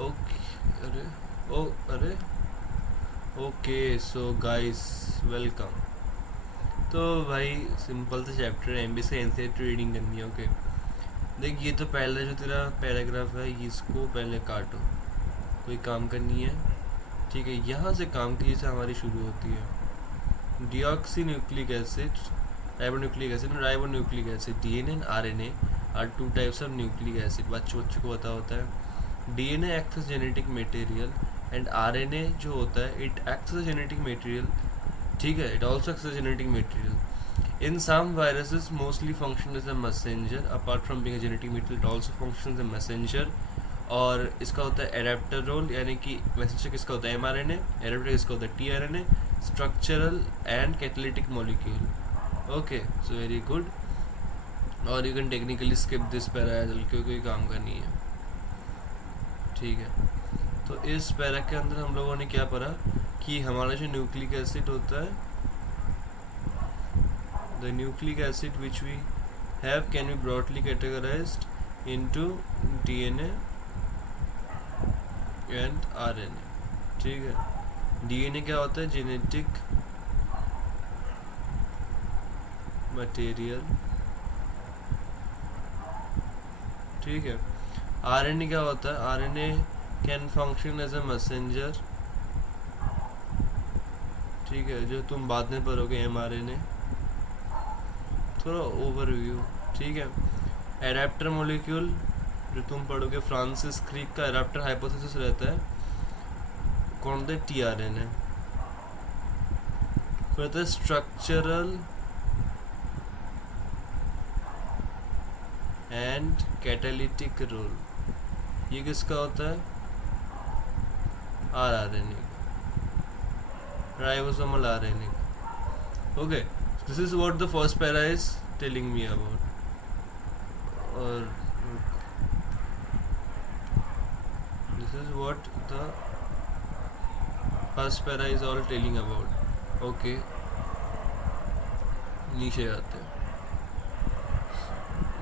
Okay. अरे ओ अरे okay, so guys, welcome. तो भाई सिंपल सा चैप्टर है, एमबी से एनसीईआरटी रीडिंग करनी है। ओके, देख ये तो पहला जो तेरा पैराग्राफ है इसको पहले काटो, कोई काम करनी है। ठीक है, यहाँ से काम की जैसे हमारी शुरू होती है। Deoxy nucleic acid, ribonucleic acid, ribonucleic acid, DNA and RNA are two types of nucleic acid. बच्चों बच्चों को पता होता है। DNA acts as genetic material and RNA जो होता है it acts as genetic material. ठीक है, it also acts as genetic material. In some viruses mostly function as a messenger, apart from being a genetic material it also function as a messenger. और इसका होता है adapter role, यानी कि messenger किसका होता है एमआरएनए, एडेप्टर किसका होता है tRNA, structural and catalytic molecule. Okay, so very good. और you can technically skip this para क्योंकि कोई काम का नहीं है। ठीक है, तो इस पैरा के अंदर हम लोगों ने क्या पढ़ा कि हमारा जो न्यूक्लिक एसिड होता है, the nucleic acid which we have can be broadly categorised into DNA and RNA. ठीक है, डीएनए क्या होता है जेनेटिक मटेरियल। ठीक है, आरएनए क्या होता है, RNA can function as a messenger. ठीक है, जो तुम बाद में पढ़ोगे एमआरएनए, थोड़ा ओवरव्यू। ठीक है, एडाप्टर मॉलिक्यूल जो तुम पढ़ोगे फ्रांसिस क्रिक का एडाप्टर हाइपोथेसिस रहता है, कौन होता है टीआरएनए। फिर होता है स्ट्रक्चरल एंड कैटालिटिक रोल, ये किसका होता है आरएनए का, राइबोसोमल आरएनए का। Okay, this is what the first para is telling me about. और this is what the first para is all telling about. Okay, नीचे आते हैं।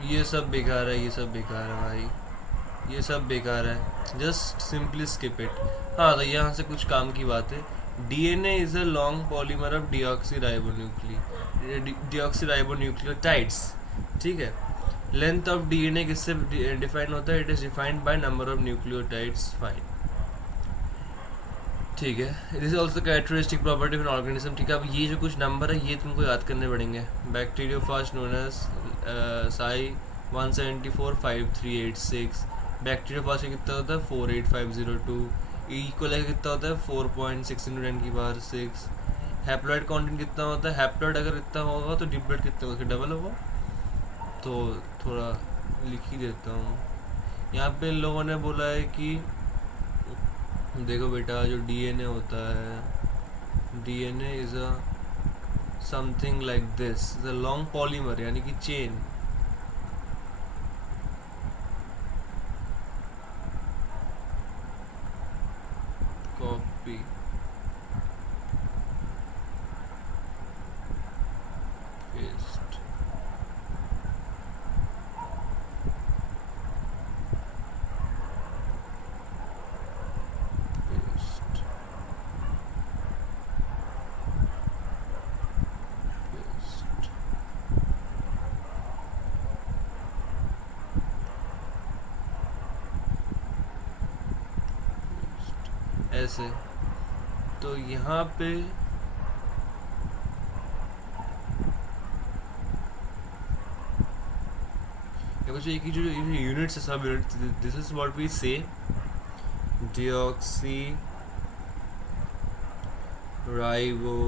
ये सब बेकार है, ये सब बेकार है भाई, ये सब बेकार है, जस्ट सिंपली स्किप इट। हाँ, तो यहाँ से कुछ काम की बात है। DNA is a long polymer of deoxyribonucleotides. ठीक है, लेंथ ऑफ डीएनए किससे डिफाइन होता है, it is defined by number of nucleotides. Fine, ठीक है। It is also characteristic property of an organism. ठीक है, अब ये जो कुछ नंबर है ये तुमको याद करने पड़ेंगे। Bacteriophage known as psi 1745386। Bacteriophage का कितना होता है 48502। ई को लेकर कितना होता है 4.6 × 10⁻6। हैप्लॉइड काउंटिंग कितना होता है, हैप्लॉइड अगर इतना होगा तो डिप्लॉइड कितना होगा, डबल होगा। तो थोड़ा लिख ही देता हूँ। यहाँ पे इन लोगों ने बोला है कि देखो बेटा, जो डीएनए होता है, DNA is a something like this, is a long polymer यानी कि chain. Copy paste, paste, paste. ऐसे, तो यहाँ पे कुछ एक ही जो यूनिट्स है subunit, this is what we say deoxy ribo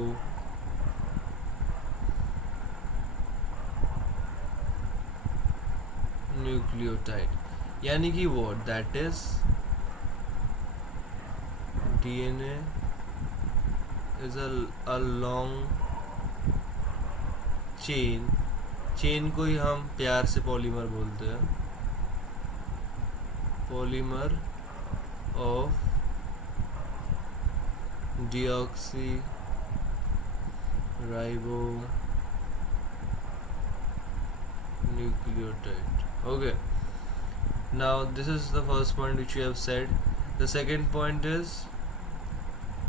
nucleotide, यानी कि what that is DNA is a long chain। Chain को ही हम प्यार से पॉलीमर बोलते हैं, polymer of deoxy ribo nucleotide. Okay, now this is the first point which you have said, The second point is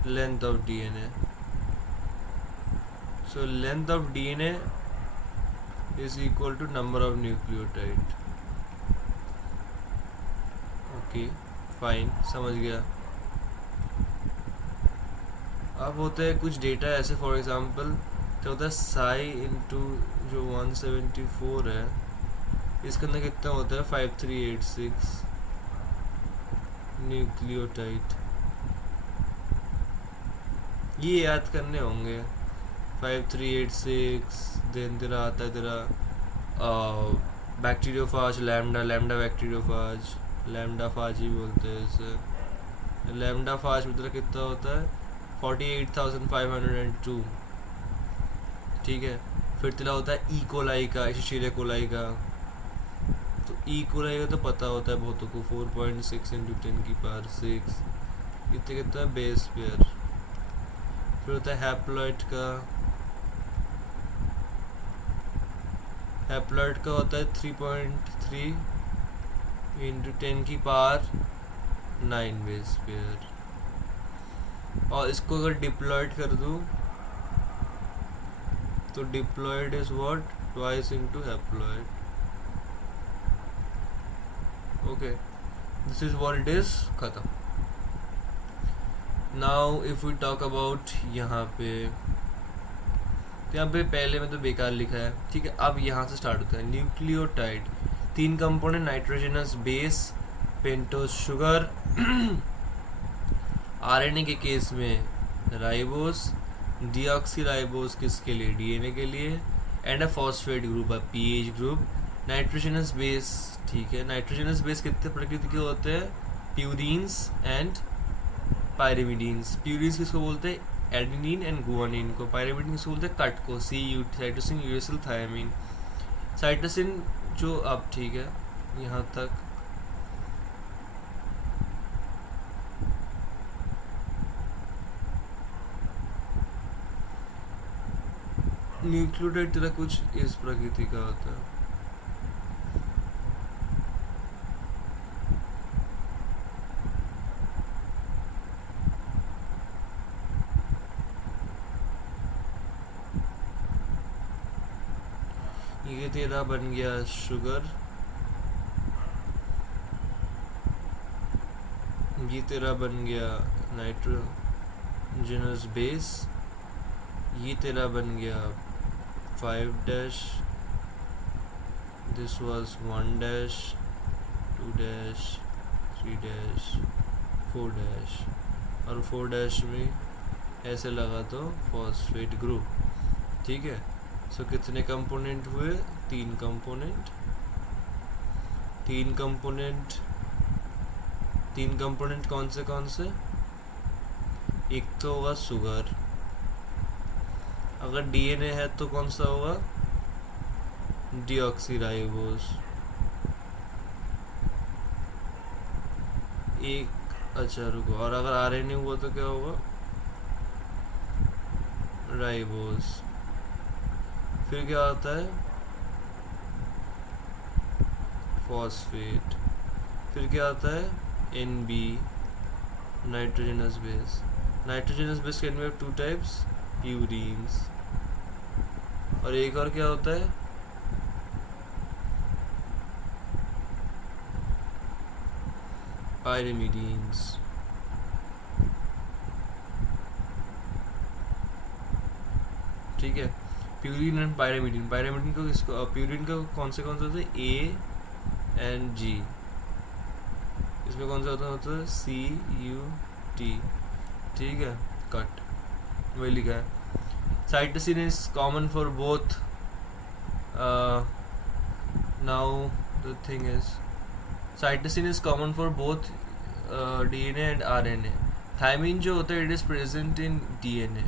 length of DNA. So length of DNA is equal to number of nucleotide. Okay fine, समझ गया. अब होता है कुछ data ऐसे, for example क्या होता है साई इंटू जो 174 है, इसके अंदर कितना होता है 5386 न्यूक्लियोटाइड. ये याद करने होंगे. 5386, देन तेरा आता है तेरा bacteriophage lambda, lambda bacteriophage, lambda phage ही बोलते हैं इसे. लैम्डा फाज में तेरा कितना होता है 48,502. ठीक है. फिर तेरा होता है ई कोलाई का, एशिशीरिया कोलाई का. तो ई कोलाई का तो पता होता है बहुतों को, 4.6 इंटू 10⁶. इतने कितना है बेस पेयर. फिर होता है हैप्लॉइड का. हैप्लॉइड का होता है 3.3 इंटू 10⁹ बेस पेयर. और इसको अगर डिप्लॉयड कर दूँ तो diploid is what twice into haploid. Okay, this is what it is. खत्म. Now if we talk about यहाँ पे पहले में तो बेकार लिखा है. ठीक है, अब यहाँ से स्टार्ट होता है. Nucleotide 3 component, nitrogenous base, pentose sugar. RNA के केस में राइबोस, डीऑक्सीराइबोस किसके लिए, डीएनए के लिए, and a phosphate group, pH group. Nitrogenous base, ठीक है. नाइट्रोजनस बेस कितने प्रकृति के होते हैं, प्यूरीन्स एंड पायरिमिडीन्स. प्यूरीन्स किसको बोलते हैं, एडेनिन एंड गुआनिन को. पायरिमिडीन किसको बोलते हैं, कट को, साइटोसिन, यूरेसिल, थायमिन. साइटोसिन जो अब ठीक है यहाँ तक. न्यूक्लियोटाइड तेरा कुछ इस प्रकृति का होता है. ये तेरा बन गया शुगर, ये तेरा बन गया नाइट्रोजनस बेस, ये तेरा बन गया 5', दिस वाज 1', 2', 3', 4', और 4' में ऐसे लगा तो फॉस्फेट ग्रुप. ठीक है. सो कितने कंपोनेंट हुए, 3 कंपोनेंट. 3 कंपोनेंट, 3 कंपोनेंट कौन से. एक तो होगा शुगर. अगर डीएनए है तो कौन सा होगा, डीऑक्सीराइबोस. एक, अच्छा रुको, और अगर आरएनए हुआ तो क्या होगा, राइबोस. फिर क्या आता है, फॉस्फेट. फिर क्या आता है, NB, nitrogenous base. Nitrogenous base can be of 2 types, purines. और एक और क्या होता है, पायरिमिडीन्स. ठीक है. Purine and pyrimidine. पायरिमिडीन को किसको, प्यूरिन का कौन से होते हैं, ए एंड जी. इसमें कौन सा होता है, CUT. ठीक है, कट, वही लिखा है. Cytosine is common for both. Now the thing is cytosine is common for both DNA and RNA. Thymine जो होता है it is present in DNA.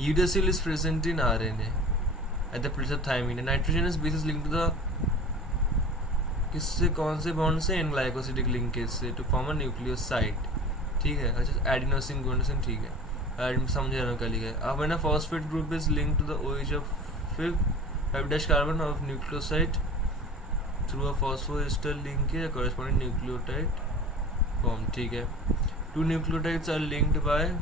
Uracil is present in RNA at the place of thymine. Nitrogenous base is linked to the किससे, कौन से bond से, इन glycosidic linkage से, to form a nucleoside. ठीक है. अच्छा, एडिनोसिन गुआनोसिन. ठीक है, समझ रहा हूँ क्या लिखा है. अब है ना, phosphate group is link to the OH of 5' carbon of nucleoside through a phosphoester linkage corresponding nucleotide form, ठीक है। Two nucleotides are linked by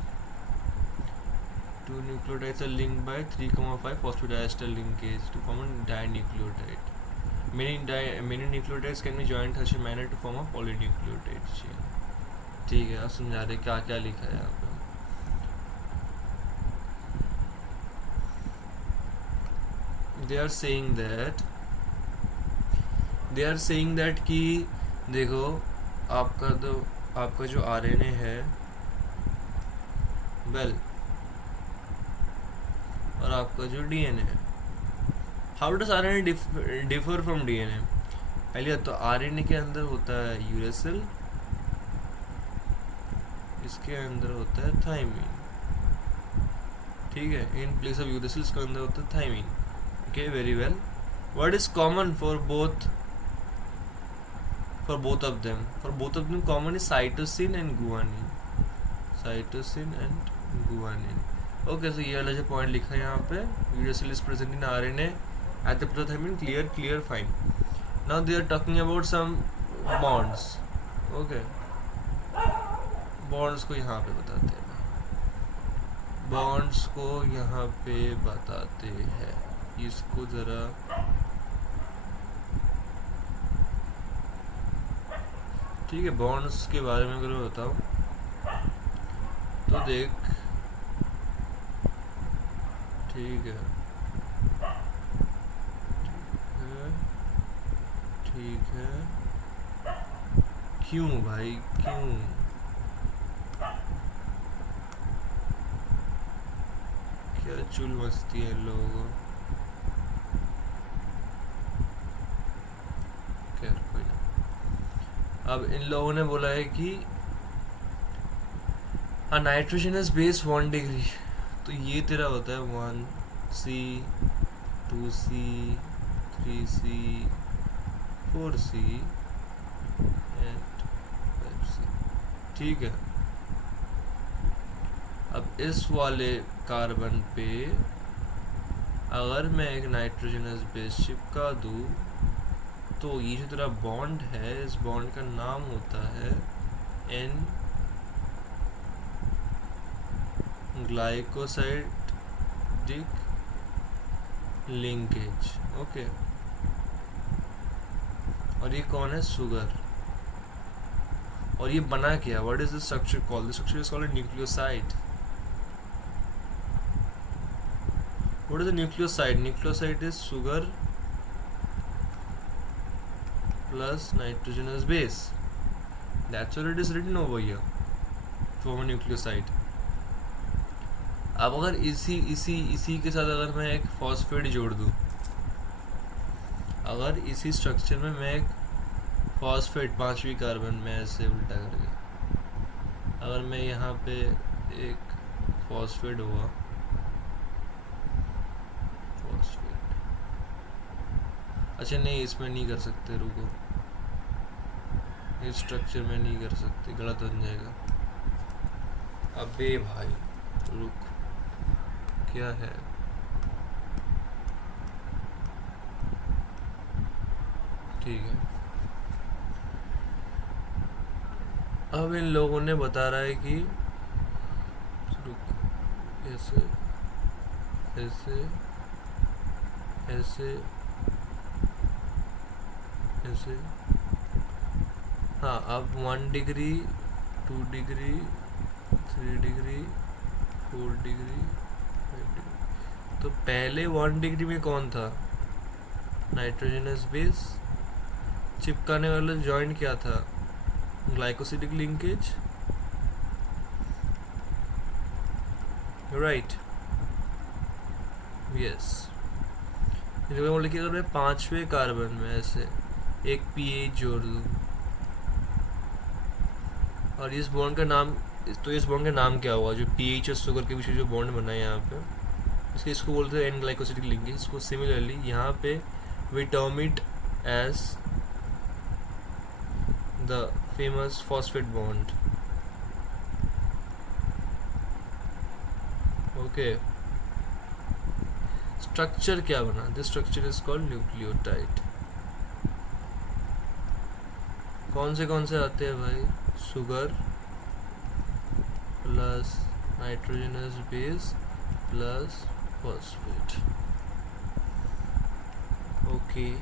3,5 phosphodiester linkage to form a dinucleotide. Many nucleotides can be joined in such a manner to form a polynucleotide chain. ठीक है, आप समझा रहे क्या क्या लिखा है यहाँ पे। They are saying that कि देखो आपका जो RNA है वेल और आपका जो DNA है, how does RNA differ from DNA? पहले तो RNA के अंदर होता है यूरेसिल, इसके अंदर होता है थाइमिन, ठीक है। इन प्लेस ऑफ यूरेसिल इसके अंदर होता है thymine. Okay, very well. What is common for both of them? For both of them common is cytosine and guanine. Okay, so ये वाला जो पॉइंट लिखा है यहाँ पे, uracil is present in RNA at the place of thymine, clear fine. Now they are talking about some bonds. Okay, bonds को यहाँ पे बताते हैं, इसको ज़रा ठीक है। बॉन्ड्स के बारे में अगर मैं बताऊँ तो देख, ठीक है, क्यों भाई, क्यों? क्या चुल मस्ती है इन लोगों को। खैर कोई ना। अब इन लोगों ने बोला है कि नाइट्रोजनस बेस 1 डिग्री, तो ये तेरा होता है 1C 2C 3C 4C and 5C, ठीक है। अब इस वाले कार्बन पे अगर मैं एक नाइट्रोजनस बेस चिपका दूँ तो ये जो तेरा बॉन्ड है, इस बॉन्ड का नाम होता है N ग्लाइकोसाइडिक लिंकेज। ओके, और ये कौन है? शुगर। और ये बना क्या? What is the structure called? The structure is called nucleoside. What is the nucleoside? Nucleoside is sugar plus nitrogenous base. That's what it is written over here. Form a nucleoside. अब अगर इसी के साथ अगर मैं एक फॉस्फेट जोड़ दूँ, अगर इसी स्ट्रक्चर में मैं एक फॉस्फेट 5वीं कार्बन में ऐसे उल्टा करके, अगर मैं यहाँ पे एक फॉस्फेट हुआ, अच्छा नहीं, इसमें नहीं कर सकते, रुको, इस स्ट्रक्चर में नहीं कर सकते, गलत बन जाएगा। अबे भाई रुक, क्या है? ठीक है, अब इन लोगों ने बता रहा है कि रुक, ऐसे ऐसे ऐसे ऐसे, हाँ। अब 1 degree 2 degree 3 degree 4 degree 5 degree, तो पहले 1 डिग्री में कौन था? Nitrogenous base. चिपकाने वाला जॉइंट क्या था? Glycosidic linkage, right, yes. बोले कि अगर मैं 5वें कार्बन में ऐसे एक pH जोड़ दूँ, और इस बॉन्ड का नाम, तो इस बॉन्ड का नाम क्या होगा? जो pH और शुगर के बीच जो बॉन्ड बना है यहाँ पे, इसको बोलते हैं एन ग्लाइकोसिडिक लिंकेज। इसको सिमिलरली यहाँ पे we term it as the famous phosphate bond. Okay, structure क्या बना? This structure is called nucleotide. कौन से आते हैं भाई? sugar plus nitrogenous base plus phosphate. Okay,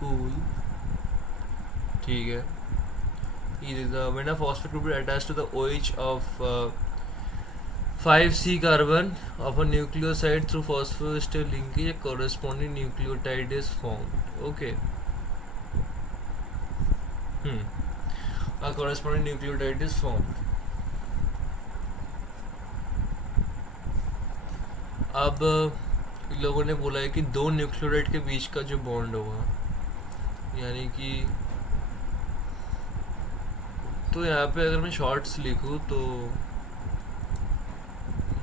cool. ठीक है. Either the when a phosphate group is attached to the OH of 5C carbon of a nucleoside through phosphoester linkage, a corresponding nucleotide is formed. Okay. A corresponding nucleotide is formed. अब इन लोगों ने बोला है कि दो nucleotide के बीच का जो बॉन्ड होगा, यानी कि तो यहाँ पे अगर मैं शॉर्ट्स लिखूँ तो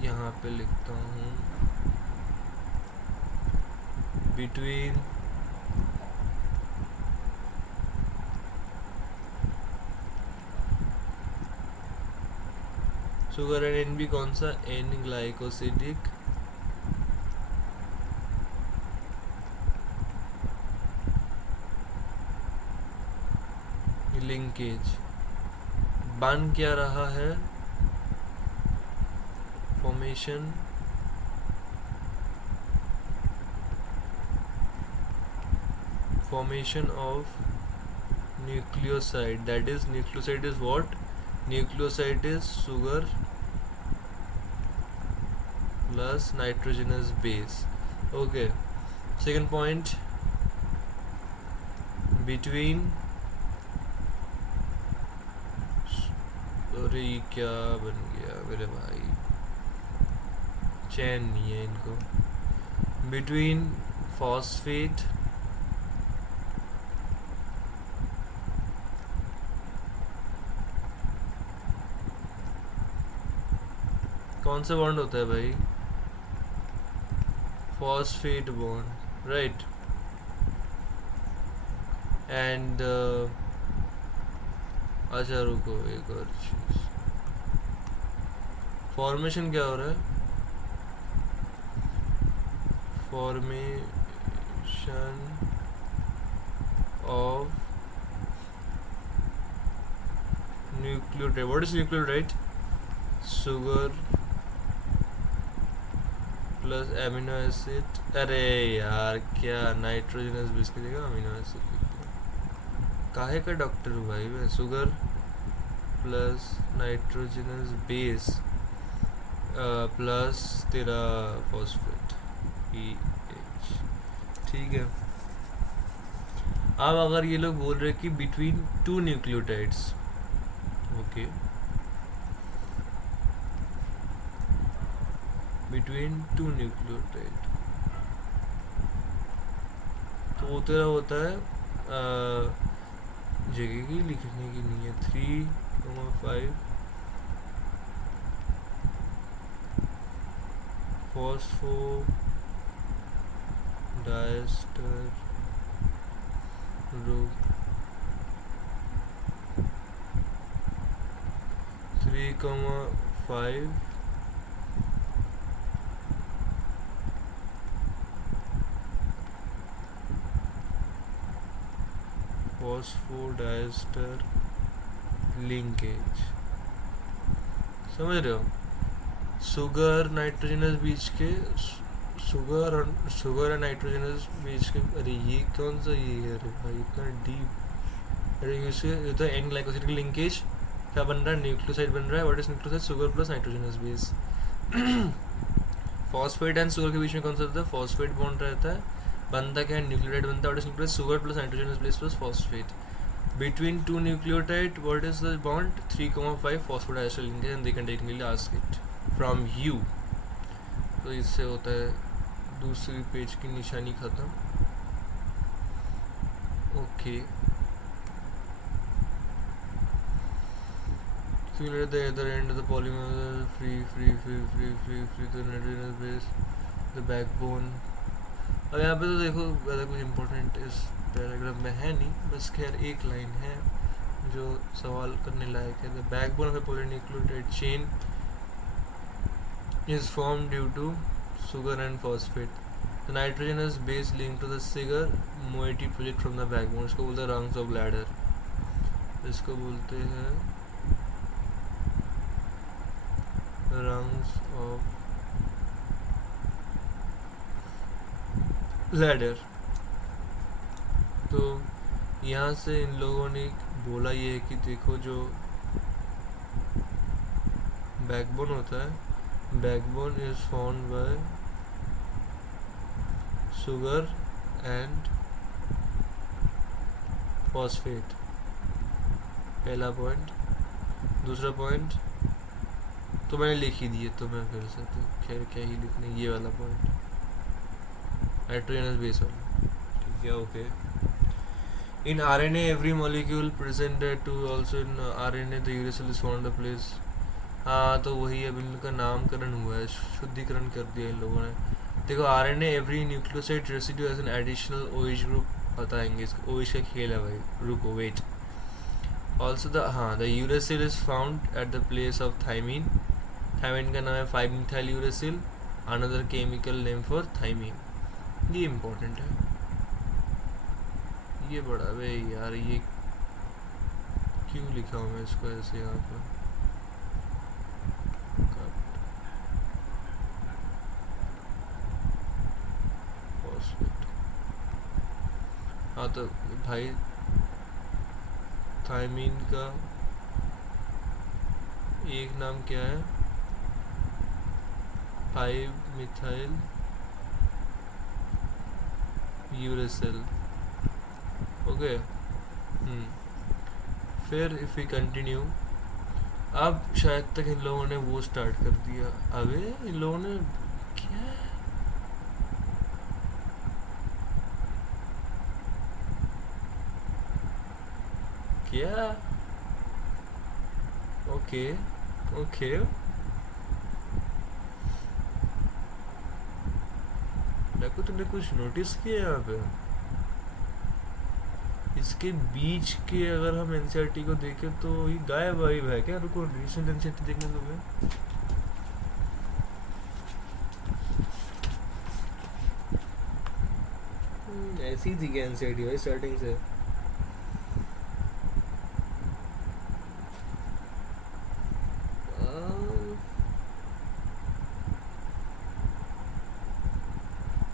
यहाँ पे लिखता हूँ between sugar and N B कौन सा, एन ग्लाइकोसिडिक लिंकेज बन क्या रहा है, formation of nucleoside. That is, nucleoside is what? Nucleoside is sugar plus nitrogenous base. Okay. Second point, between, अरे क्या बन गया मेरे भाई, चैन नहीं है इनको. बिटवीन फॉस्फेट कौन सा बॉन्ड होता है भाई, फॉस्फेट बॉन्ड, राइट. एंड अच्छा रुको, एक और चीज, फॉर्मेशन क्या हो रहा है, formation of nucleotide. What is nucleotide? Sugar plus amino acid. अरे यार क्या नाइट्रोजनस बेस की जगह अमीनो एसिड लिख दिया, काहे का डॉक्टर हूँ भाई मैं. Sugar plus nitrogenous base plus तेरा फॉस्फेट पीएच. ठीक है. अब अगर ये लोग बोल रहे कि between two nucleotides, okay, between two nucleotide, तो वो तेरा होता है जगह की लिखने की नहीं है, 3,5 phospho disaster group 3,5 phosphodiester linkage. समझ रहे हो? शुगर नाइट्रोजनस बीच के, शुगर और नाइट्रोजनस बीच के. अरे ये कौन सा ये है, अरे भाई इतना डीप. अरे ये तो एन ग्लाइकोसिडिक लिंकेज क्या बन रहा है, न्यूक्लियोसाइड बन रहा है. What is nucleoside? Sugar plus nitrogenous base. Phosphate and sugar के बीच में कौन सा रहता है, फॉस्फेट बॉन्ड रहता है. बनता क्या है, न्यूक्लियोटाइड बनता है. What is nucleoside? Sugar plus nitrogenous base plus phosphate. Between two nucleotide, what is the bond? 3,5 phosphodiester linkage, and they can technically ask it from you. तो इससे होता है दूसरी पेज की निशानी खत्म. Okay. Feel at the other end of the polymer, free the nitrogenous base, the backbone. अब यहाँ पे तो देखो ज़्यादा कुछ इम्पोर्टेंट इस पैराग्राफ में है नहीं, बस खैर एक लाइन है जो सवाल करने लायक है. The backbone of a polynucleotide chain is form due to sugar and phosphate. The nitrogenous base linked to the sugar moiety project from the backbone. इसको बोलते हैं rungs of ladder. इसको बोलते हैं रंग्स ऑफ लैडर। तो यहाँ से इन लोगों ने बोला ये है कि देखो जो बैकबोन होता है, backbone is found by sugar and phosphate, पहला पॉइंट। दूसरा पॉइंट तो मैंने लिख ही दिए, तो मैं फिर से तो खैर क्या ही लिखने, ये वाला पॉइंट नाइट्रोजनस बेस वाला, ठीक है okay. In RNA every molecule presented to also in RNA the uracil is found the place। हाँ तो वही अब इनका नामकरण हुआ है, शुद्धिकरण कर दिया इन लोगों ने। देखो RNA every nucleoside residue as an additional OH group बताएंगे, इसको OH का खेल है भाई, रुको वेट। ऑल्सो द हाँ the uracil is found at the place of thymine. Thymine का नाम है 5-methyl uracil, another chemical name for thymine. ये इम्पोर्टेंट है, ये बड़ा वे यार, ये क्यों लिखा हूँ मैं इसको ऐसे यहाँ पर। हाँ तो भाई थाइमीन का एक नाम क्या है, 5-methyl यूरेसिल, ओके। फिर इफ वी कंटिन्यू, अब शायद तक इन लोगों ने वो स्टार्ट कर दिया। अबे इन लोगों ने क्या, क्या, ओके ओके। देखो तुमने कुछ नोटिस किया यहाँ पे, इसके बीच के अगर हम एनसीईआरटी को देखें तो ये गायब वाइब है क्या? रुको रिसेंट एनसीईआरटी देखने दो मैं। ऐसी थी क्या एनसीईआरटी भाई स्टार्टिंग से?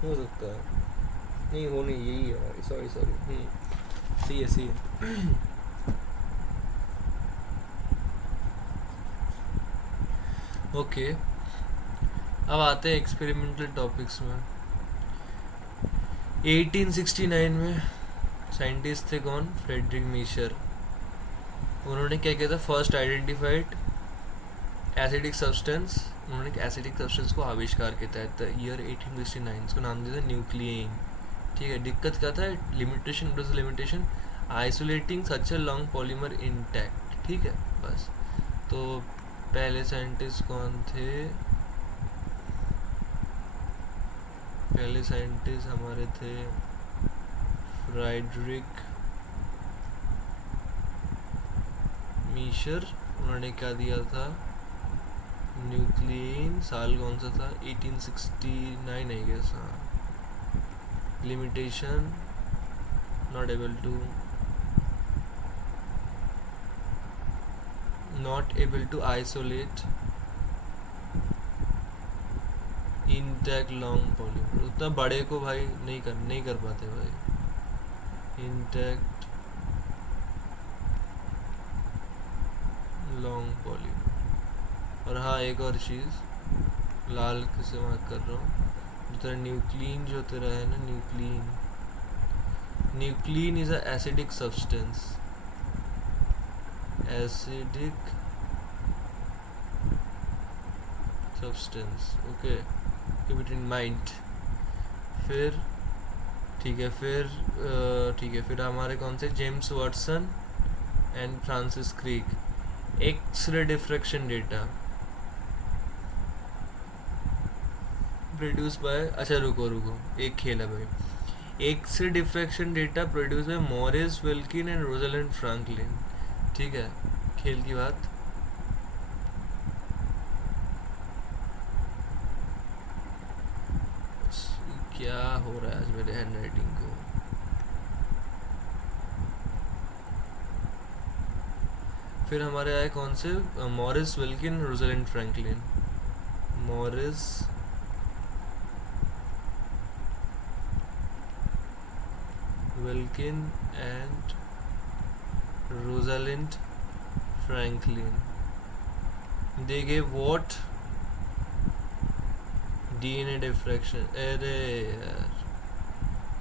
हो सकता है, नहीं हो नहीं, यही है भाई, सॉरी सॉरी। सही है सही है। ओके अब आते हैं एक्सपेरिमेंटल टॉपिक्स में। 1869 में साइंटिस्ट थे कौन, फ्रेडरिक मीशर। उन्होंने क्या किया था, फर्स्ट आइडेंटिफाइड एसिडिक सब्सटेंस, उन्होंने एक एसिडिक सब्सटेंस को आविष्कार किया था एट द ईयर 1869। इसको नाम दिया था न्यूक्लियन, ठीक है। दिक्कत क्या था, limitation, limitation isolating such a long polymer intact, ठीक है बस। तो पहले साइंटिस्ट कौन थे, पहले साइंटिस्ट हमारे थे फ्रेडरिक मीशर। उन्होंने क्या दिया था, न्यूक्लियन। साल कौन सा था, 1869 आई गेस, हाँ। Limitation not able to isolate intact long polymer. उतना बड़े को भाई नहीं कर पाते भाई, इंटैक्ट लॉन्ग पॉलीमर। और हाँ एक और चीज़, लाल किसे मार्क कर रहा हूँ, जो तेरा न्यूक्लियन जो तेरा है ना, nuclein is a acidic substance, acidic substance, okay, keep it in mind. फिर ठीक है, फिर हमारे कौन से, James Watson and Francis Crick. X-ray diffraction data produce by, अच्छा रुको एक खेल है भाई। X-ray diffraction data produce by Maurice Wilkin and Rosalind Franklin, ठीक है। खेल की बात, क्या हो रहा है आज मेरे हैंड राइटिंग को। फिर हमारे आए कौन से, Morris Wilkin, Rosalind Franklin. Morris Wilkin and Rosalind Franklin, they gave what, DNA diffraction, अरे यार,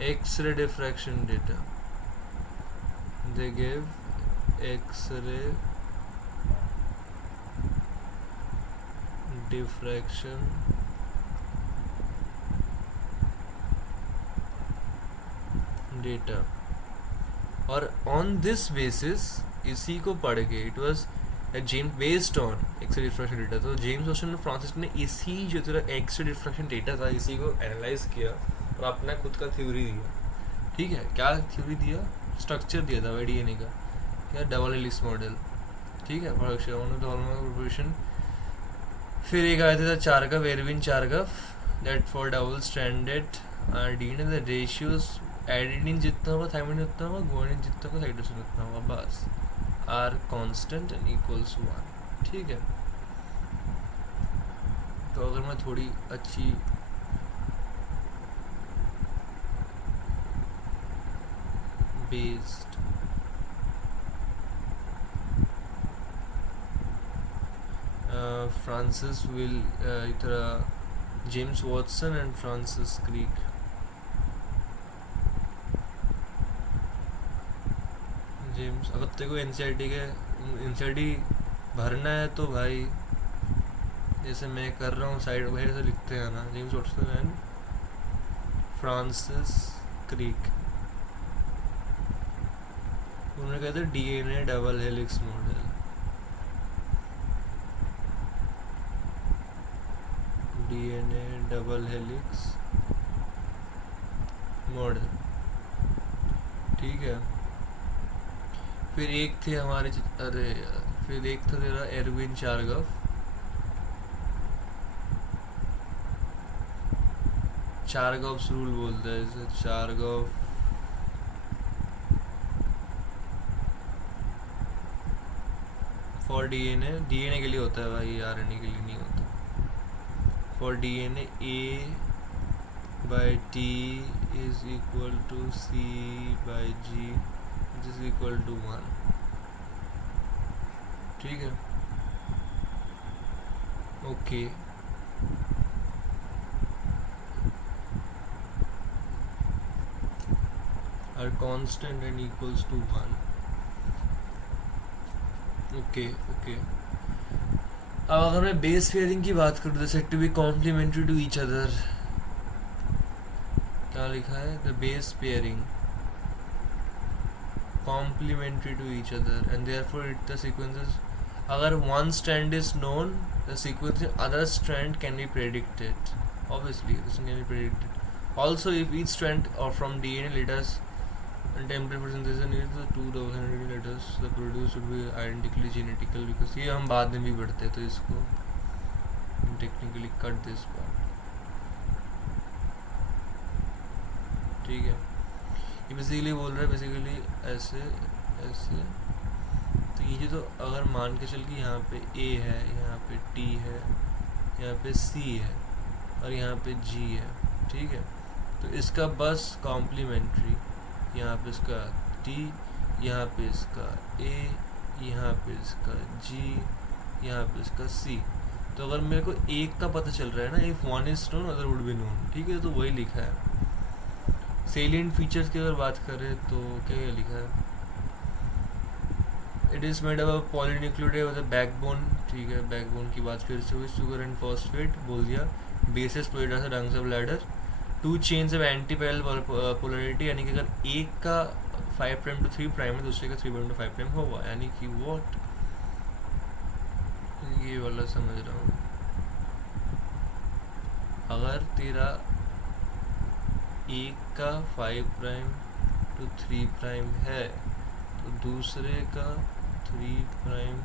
X-ray diffraction data, they gave X-ray diffraction data, और on this basis इसी को पढ़ के it was James based on X-ray diffraction data, तो James Watson और Francis ने इसी जो तेरा एक्स-रे डिफ्रैक्शन डेटा था इसी को एनालाइज किया और अपना खुद का थ्योरी दिया। ठीक है, क्या थ्योरी दिया, स्ट्रक्चर दिया था भाई डीएनए का, क्या डबल हेलिक्स मॉडल। ठीक है, प्रोपोर्शन। फिर एक आया था Chargaff, Erwin Chargaff, that for double stranded DNA the ratios adenine जितना होगा थाइमिन उतना होगा, गुआनिन जितना होगा साइटोसिन उतना होगा, बस आर कांस्टेंट एंड इक्वल्स 1। ठीक है, तो अगर मैं थोड़ी अच्छी बेस्ड फ्रांसिस विल इधर James Watson and Francis Crick, James, अगर तेरे को एनसीईआरटी भरना है तो भाई जैसे मैं कर रहा हूँ साइड वही से लिखते हैं ना, James Watson and Francis Crick, उन्होंने कहते हैं DNA double helix model, DNA double helix model. ठीक है, फिर एक थे हमारे अरे यार, फिर एक था तेरा एरविन चारगफ, चारगफ्स रूल बोलते हैं इसे, चारगफ फॉर डीएनए, डीएनए के लिए होता है भाई, आरएनए के लिए नहीं होता। For DNA A by T is equal to C by G is equal to 1। ठीक है, okay, are constant and equals to 1। Okay okay, अब अगर मैं बेस पेयरिंग की बात करूँ, said to be complementary to each other, क्या लिखा है, the base pairing complementary to each other and therefore it the sequences, agar one strand is known, the sequence in other strand can be predicted, obviously this can be predicted. Also if each strand or from DNA letters and template synthesis needs the 2000 letters the produced should be identically genetical, because ये हम बाद में भी पढ़ते हैं तो इसको technically cut this part। ठीक है, ये बेसिकली बोल रहा है बेसिकली ऐसे ऐसे, तो ये तो अगर मान के चल कि यहाँ पे ए है, यहाँ पे टी है, यहाँ पे सी है और यहाँ पे जी है। ठीक है, तो इसका बस कॉम्प्लीमेंट्री, यहाँ पे इसका टी, यहाँ पे इसका ए, यहाँ पे इसका जी, यहाँ पे इसका सी। तो अगर मेरे को एक का पता चल रहा है ना, if one is known other would be known. ठीक है, तो वही लिखा है। सेलिएंट फीचर्स की अगर बात करें तो क्या क्या लिखा है, it is made up polynucleotide with a backbone. ठीक है, बैकबोन की बात फिर से हुई, शुगर एंड फॉस्फेट बोल दिया, बेसिस पोलिडास rungs of ladder, two chains of anti parallel polarity, यानी कि अगर एक का 5 प्राइम टू 3 प्राइम है, दूसरे का 3 प्राइम टू 5 प्राइम होगा, यानी कि व्हाट, ये वाला समझ रहा हूँ। अगर तेरा एक का 5 प्राइम टू 3 प्राइम है तो दूसरे का 3 प्राइम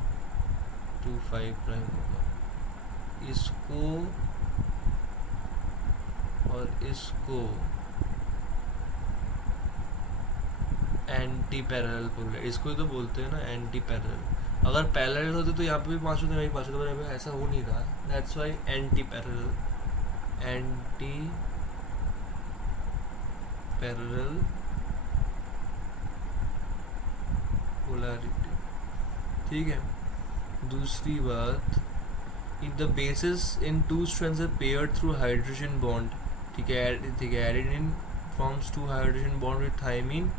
टू 5 प्राइम होगा। इसको और इसको एंटी पैरेलल पोलर, इसको तो बोलते हैं ना एंटी पैरेलल, अगर पैरेलल होते तो यहाँ पे भी 5 होते, यहाँ भी 5 होते, पर ऐसा हो नहीं रहा। That's why anti parallel, anti parallel polarity. ठीक है। दूसरी बात, if the bases in two strands are paired through hydrogen bond, ठीक है, adenine forms two hydrogen bond with thymine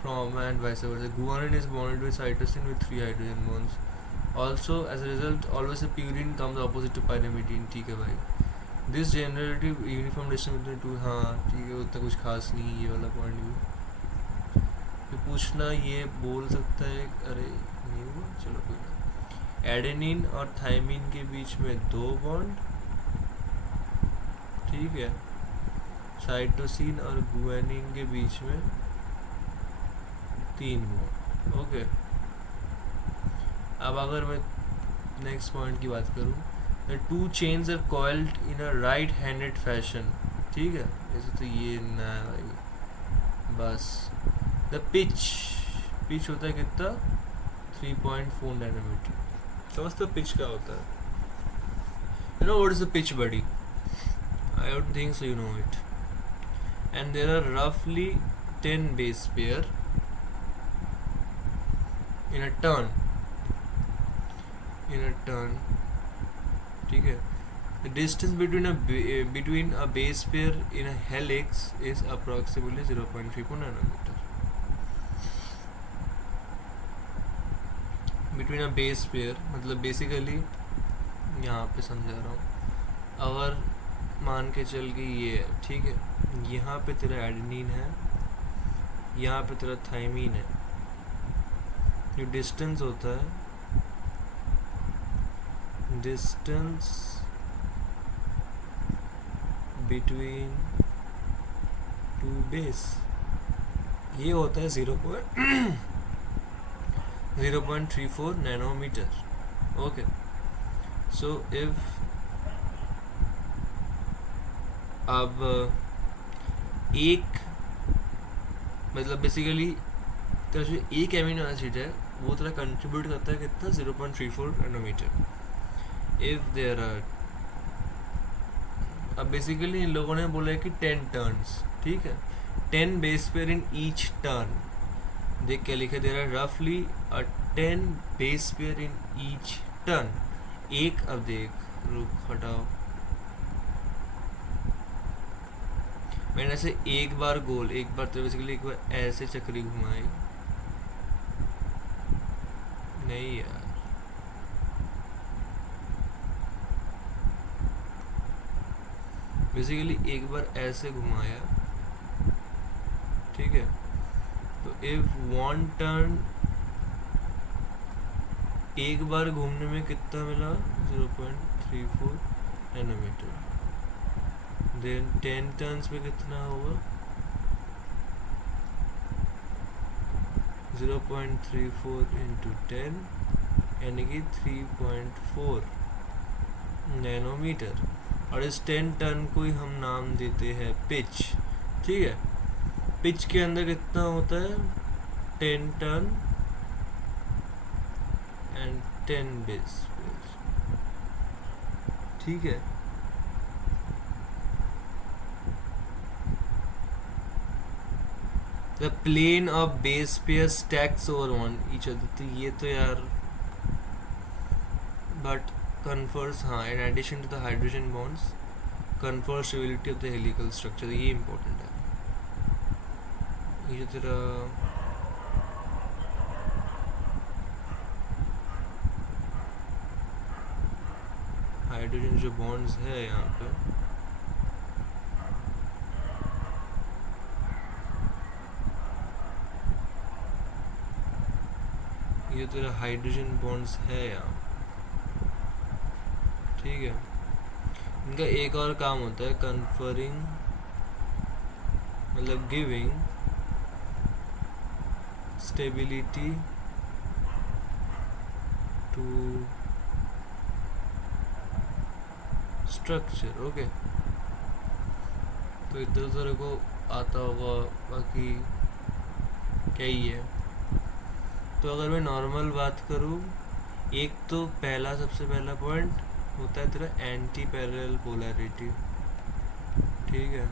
from and vice versa. Guanine is bonded with cytosine with 3 hydrogen bonds. Also as a result always a purine comes opposite to pyrimidine. ठीक है भाई, this generative uniform distance between two, हाँ ठीक है, उतना कुछ खास नहीं ये वाला पॉइंट भी। तो पूछना ये बोल सकता है, अरे नहीं हुआ, चलो कोई ना। एडेनिन और थायमिन के बीच में 2 बॉन्ड, ठीक है। साइटोसिन और गुआनिन के बीच में 3 बॉन्ड, ओके। अब अगर मैं नेक्स्ट पॉइंट की बात करूँ, the 2 chains are coiled in a right handed fashion, ठीक है। जैसे तो ये ना भाई, बस द पिच होता है कितना, 3.4 नैनोमीटर। समझते हो पिच क्या होता है? You know what is the pitch, buddy? I don't think so you know it. And there are roughly 10 base pair in a turn. ठीक है। The distance between a base pair in a helix is approximately 0.34 nanometer. Between a base pair मतलब basically यहाँ पे समझा रहा हूँ। अगर मान के चल के ये, ठीक है, यहाँ पे तेरा एडेनिन है, यहाँ पे तेरा थायमीन है, जो डिस्टेंस होता है, डिस्टेंस बिटवीन 2 बेस, ये होता है 0.34 nanometer. Okay, so if अब एक मतलब बेसिकली तेरा जो एक एमिनो एसिड है वो तेरा कंट्रीब्यूट करता है कितना, 0.34 नैनोमीटर। इफ देयर आर, अब बेसिकली इन लोगों ने बोला है कि 10 टर्न्स, ठीक है, 10 base pair in each turn. देख क्या लिखा दे रहा है, रफली 10 base pair in each turn. एक, अब देख, रुक हटाओ, मैंने ऐसे एक बार गोल, एक बार तो बेसिकली एक बार ऐसे चक्री घुमाई नहीं यार, बेसिकली एक बार ऐसे घुमाया, ठीक है। तो इफ वन टर्न, एक बार घूमने में कितना मिला, 0.34 नैनोमीटर। देन 10 टर्न्स में कितना होगा, 0.34 इंटू 10 यानी कि 3.4 नैनोमीटर। और इस 10 टर्न को ही हम नाम देते हैं पिच, ठीक है। पिच के अंदर कितना होता है, 10 टर्न एंड 10 बेस, ठीक है। The plane of base pair stacks over on each other, तो ये तो यार, but confers, हाँ, in addition to the hydrogen bonds confers stability of the helical structure, ये important है। ये तेरा हाइड्रोजन जो बॉन्ड्स है यहाँ पे, ये तेरा हाइड्रोजन बॉन्ड्स है यहाँ, ठीक है। इनका एक और काम होता है, कन्फरिंग मतलब giving stability to structure, okay. तो इतना तो को आता होगा, बाकी क्या ही है। तो अगर मैं नॉर्मल बात करूँ एक तो पहला सबसे पहला पॉइंट होता है तेरा एंटी पैरेलल पोलैरिटी, ठीक है,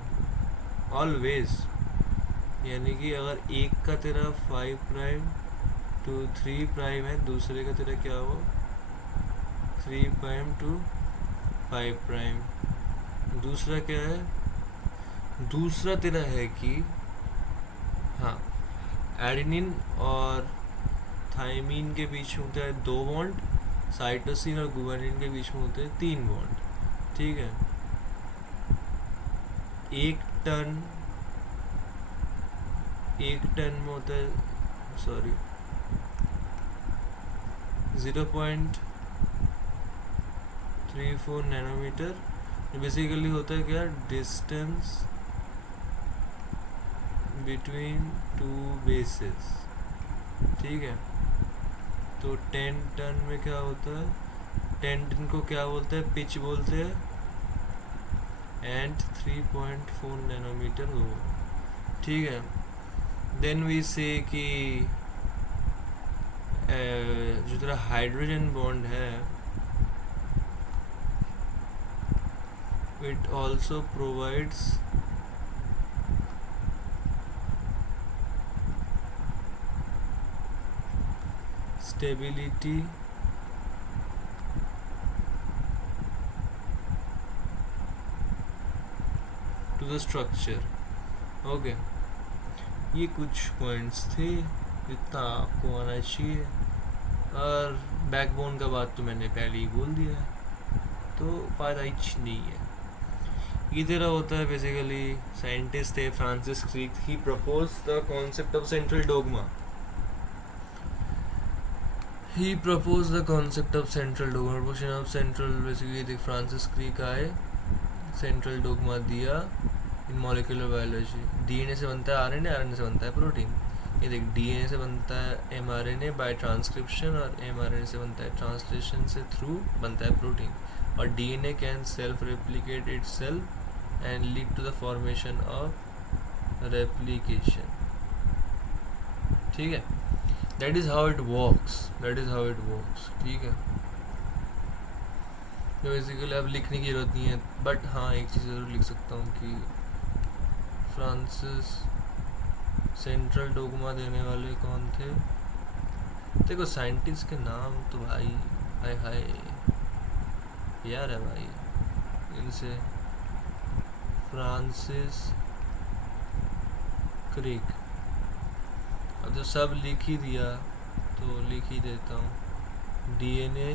ऑलवेज। यानी कि अगर एक का तेरा 5 प्राइम टू 3 प्राइम है, दूसरे का तेरा क्या हो 3 प्राइम टू 5 प्राइम। दूसरा क्या है, दूसरा तेरा है कि हाँ, एडेनिन और थाइमीन के बीच में होता है 2 बॉन्ड, साइटोसिन और गुआनिन के बीच में होते हैं 3 बॉन्ड, ठीक है। एक टन में होता है, सॉरी 0.34 नैनोमीटर, बेसिकली होता है क्या, डिस्टेंस बिटवीन 2 बेसेस, ठीक है। तो 10 टन में क्या होता है, 10 टन को क्या बोलते हैं, पिच बोलते हैं, एंड 3.4 नैनोमीटर हो, ठीक है। देन वी से कि जो तेरा हाइड्रोजन बॉन्ड है, it also provides stability to the structure, okay. ये कुछ पॉइंट्स थे जितना आपको आना चाहिए, और बैकबोन का बात तो मैंने पहले ही बोल दिया है, तो फ़ायदा कुछ नहीं है। ये तेरा होता है बेसिकली, साइंटिस्ट थे Francis Crick, he propose the concept of central dogma, he propose the concept of central dogma, proposal of central, basically Francis Crick आए, सेंट्रल डोगमा दिया इन मॉलिक्यूलर बायोलॉजी। डीएनए से बनता है आरएनए, आरएनए से बनता है protein. ये देख, डीएनए से बनता है एमआरएनए बाय ट्रांसक्रिप्शन, और एमआरएनए से बनता है ट्रांसलेशन से थ्रू बनता है प्रोटीन। और DNA can self replicate itself and lead to the formation of replication, ठीक है। That is how it works, that is how it works, ठीक है। तो बेसिकली अब लिखने की ज़रूरत नहीं है, बट हाँ एक चीज़ ज़रूर लिख सकता हूँ कि फ्रांसिस सेंट्रल डोगमा देने वाले कौन थे। देखो साइंटिस्ट के नाम तो भाई हाय हाय यार है भाई, इनसे फ्रांसिस क्रिक। अब जो सब लिख ही दिया तो लिख ही देता हूँ। डीएनए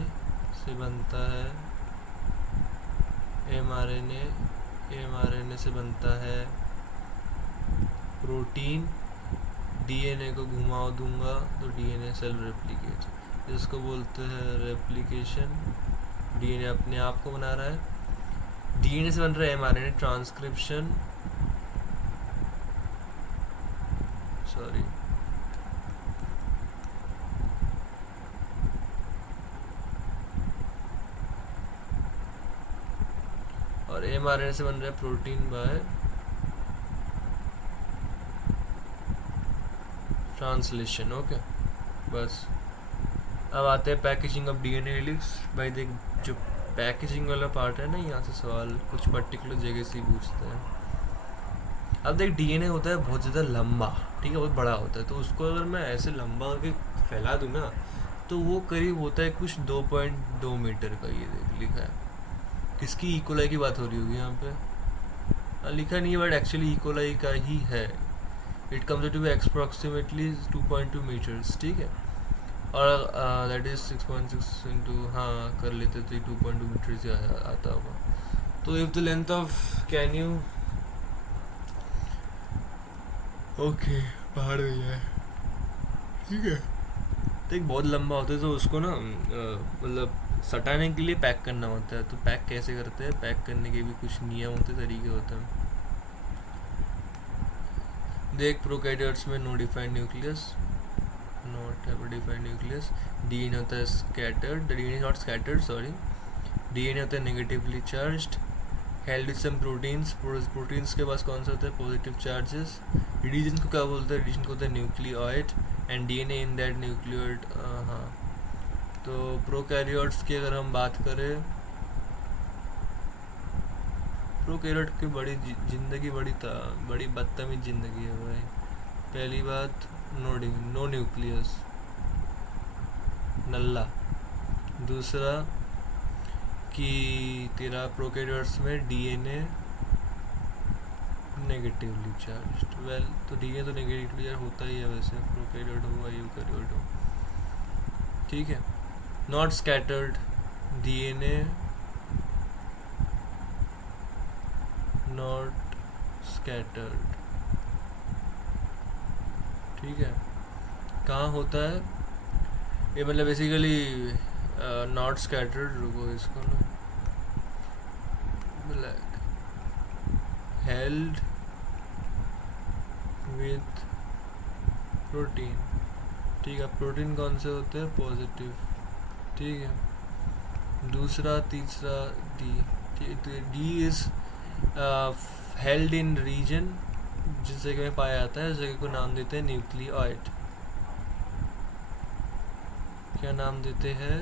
से बनता है एमआरएनए, एमआरएनए से बनता है प्रोटीन, डीएनए को घुमा दूंगा तो डीएनए सेल्फ रेप्लिकेट, जिसको बोलते हैं रेप्लिकेशन। डीएनए अपने आप को बना रहा है, डीएनए से बन रहा है एमआरएनए, ट्रांसक्रिप्शन, सॉरी और एमआरएनए से बन रहा है प्रोटीन बाय ट्रांसलेशन, ओके। बस अब आते हैं पैकेजिंग ऑफ डीएनए हेलिक्स। भाई देख, जो पैकेजिंग वाला पार्ट है ना, यहाँ से सवाल कुछ पर्टिकुलर जगह से ही पूछते हैं। अब देख, डीएनए होता है बहुत ज़्यादा लंबा, ठीक है, बहुत बड़ा होता है, तो उसको अगर मैं ऐसे लंबा करके फैला दूँ ना, तो वो करीब होता है कुछ 2.2 मीटर का। ये देख लिखा है, किसकी इकोलाई की बात हो रही होगी यहाँ पे, लिखा नहीं है बट एक्चुअली इकोलाई का ही है। It comes to be approximately 2.2 metres, ठीक है। और दैट इज 6.6 इंटू, हाँ कर लेते तो 2.2 मीटर से आता होगा। तो if the length of can you, okay पहाड़ में जाए, ठीक है। तो एक बहुत लंबा होता है, तो उसको ना मतलब सटाने के लिए पैक करना होता है। तो पैक कैसे करते हैं, पैक करने के भी कुछ नियम होते, तरीके होते हैं। देख, प्रोकैरियोट्स में no defined nucleus, not have a defined nucleus. DNA होता है scattered, the DNA not scattered, sorry. DNA होता है negatively charged, held with some proteins, proteins के पास कौन सा होता है, पॉजिटिव चार्जेस। रीजन को क्या बोलते हैं, रीजन को होता है nucleoid, and DNA in that nucleoid, हाँ तो प्रोकैरियोट्स की अगर हम बात करें, प्रोकैरियोट की ज़िंदगी बड़ी बदतमीज ज़िंदगी है भाई। पहली बात, नो न्यूक्लियस, नल्ला। दूसरा कि तेरा प्रोकैरियोट्स में डीएनए नेगेटिवली चार्ज्ड। वेल, तो डीएनए तो नेगेटिवली चार्ज होता ही है वैसे, प्रोकैरियोट हो या यूकैरियोट हो, ठीक है। Not scattered, DNA not scattered, ठीक है। कहाँ होता है ये, मतलब बेसिकली नॉट स्कैटर्ड, रुको इसको ना, ब्लैक हेल्ड विथ प्रोटीन, ठीक है। प्रोटीन कौन से होते हैं, पॉजिटिव, ठीक है। दूसरा तीसरा D is held in region, जिस जगह में पाया जाता है उस जगह को नाम देते हैं न्यूक्लियोइड। क्या नाम देते हैं,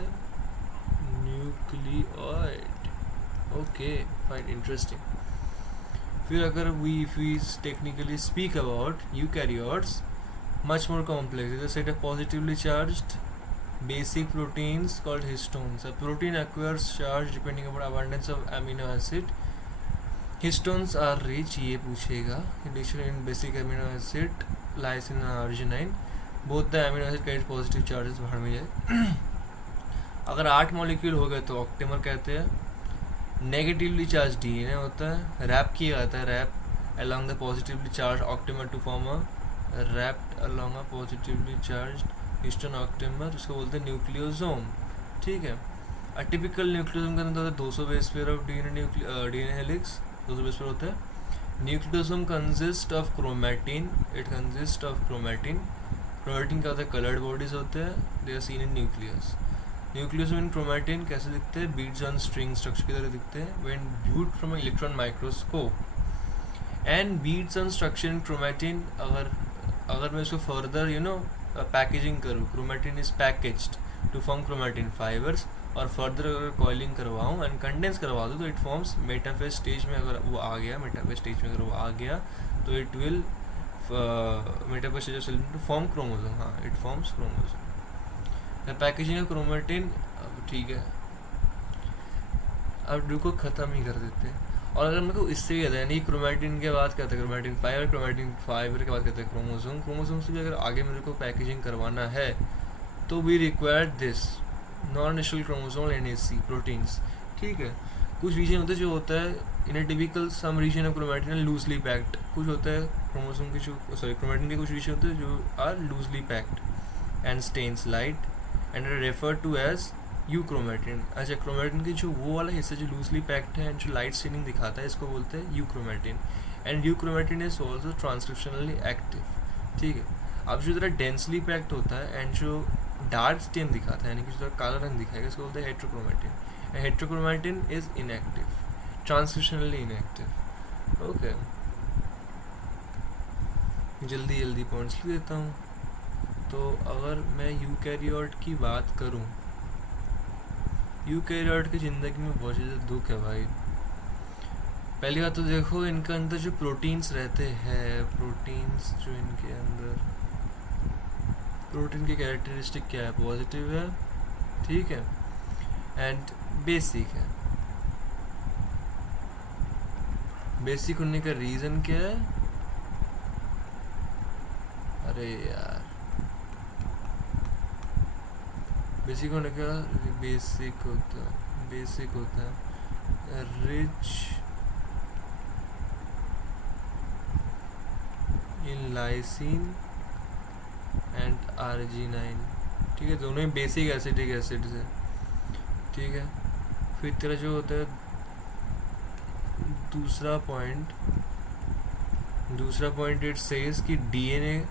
न्यूक्लियोइड। Okay fine, interesting. फिर अगर we technically speak about eukaryotes, much more complex. It is a set of positively charged basic proteins called histones. A protein acquires charge depending upon abundance of amino acid. Histones are rich, ये पूछेगा, addition in basic amino acid lysine and arginine. Both the amino acid carries positive charges, बाहर में जाए। अगर 8 molecule हो गए तो octamer कहते हैं। नेगेटिवली चार्ज डीएनए होता है, रैप किया जाता है, rap along the positively charged octamer to form a wrapped along a positively charged histone octamer, इसको बोलते हैं न्यूक्लियोसोम, ठीक है। अ टिपिकल न्यूक्लियोसोम के अंदर 200 base pair of DNA helix, 200 base pair होता है। Nucleosome consist of chromatin, it consist of chromatin. Chromatin क्या होता है, कलर्ड बॉडीज होते हैं, they are seen in nucleus. Nucleosome in chromatin कैसे दिखते हैं, बीड्स ऑन स्ट्रिंग स्ट्रक्चर की तरह दिखते हैं when viewed from an electron microscope. And beads on structure in chromatin, अगर मैं इसको फर्दर पैकेजिंग करूँ, chromatin is packaged to form chromatin fibres, और फर्दर अगर कॉइलिंग करवाऊँ एंड कंडेंस करवा दूँ तो इट फॉर्म्स मेटाफेज स्टेज में। अगर वो आ गया मेटाफेज स्टेज में, अगर वो आ गया तो it will metaphase stage of cell to form chromosome, हाँ it forms chromosome. Packaging of chromatin, ठीक है, अब रुको ख़त्म ही कर देते हैं। और अगर मेरे को इससे कहते हैं, नहीं क्रोमैटिन के बाद कहते हैं क्रोमैटिन फाइबर के बाद कहते हैं क्रोमोसोम। क्रोमोसोम से भी अगर आगे मेरे को पैकेजिंग करवाना है तो we require this non natural chromosome NAC proteins, ठीक है। कुछ रीजन होते हैं जो होता है in a typical some region of chromatin loosely packed, कुछ होता है क्रोमोसोम के क्रोमैटिन के कुछ रीजन होते हैं जो are loosely packed and stains light and refer to as euchromatin. अच्छा, क्रोमैटिन की जो वो वाला हिस्सा जो लूजली पैक्ड है एंड जो लाइट स्टेनिंग दिखाता है, इसको बोलते हैं euchromatin. And euchromatin is also transcriptionally active, ठीक है। अब जो तरह डेंसली पैक्ड होता है एंड जो डार्क स्टेन दिखाता है, यानी कि जो तरह काला रंग दिखाएगा, इसको बोलते हैं heterochromatin. And heterochromatin is inactive, transcriptionally inactive. Okay, जल्दी पॉइंट्स लिख देता हूँ। तो अगर मैं यूकैरियोट की बात करूँ, यूकैरियोट की ज़िंदगी में बहुत ज़्यादा दुख है भाई। पहली बात तो देखो, इनके अंदर जो प्रोटीन्स रहते हैं, प्रोटीन्स जो इनके अंदर, प्रोटीन की कैरेक्टरिस्टिक क्या है, पॉजिटिव है, ठीक है, एंड बेसिक है। बेसिक होने का रीज़न क्या है, अरे यार, बेसिक होने का बेसिक होता है rich in lysine and arginine, ठीक है, दोनों ही बेसिक एसिडिक एसिड्स है, ठीक है। फिर तेरा जो होता है दूसरा पॉइंट इट सेज कि डीएनए,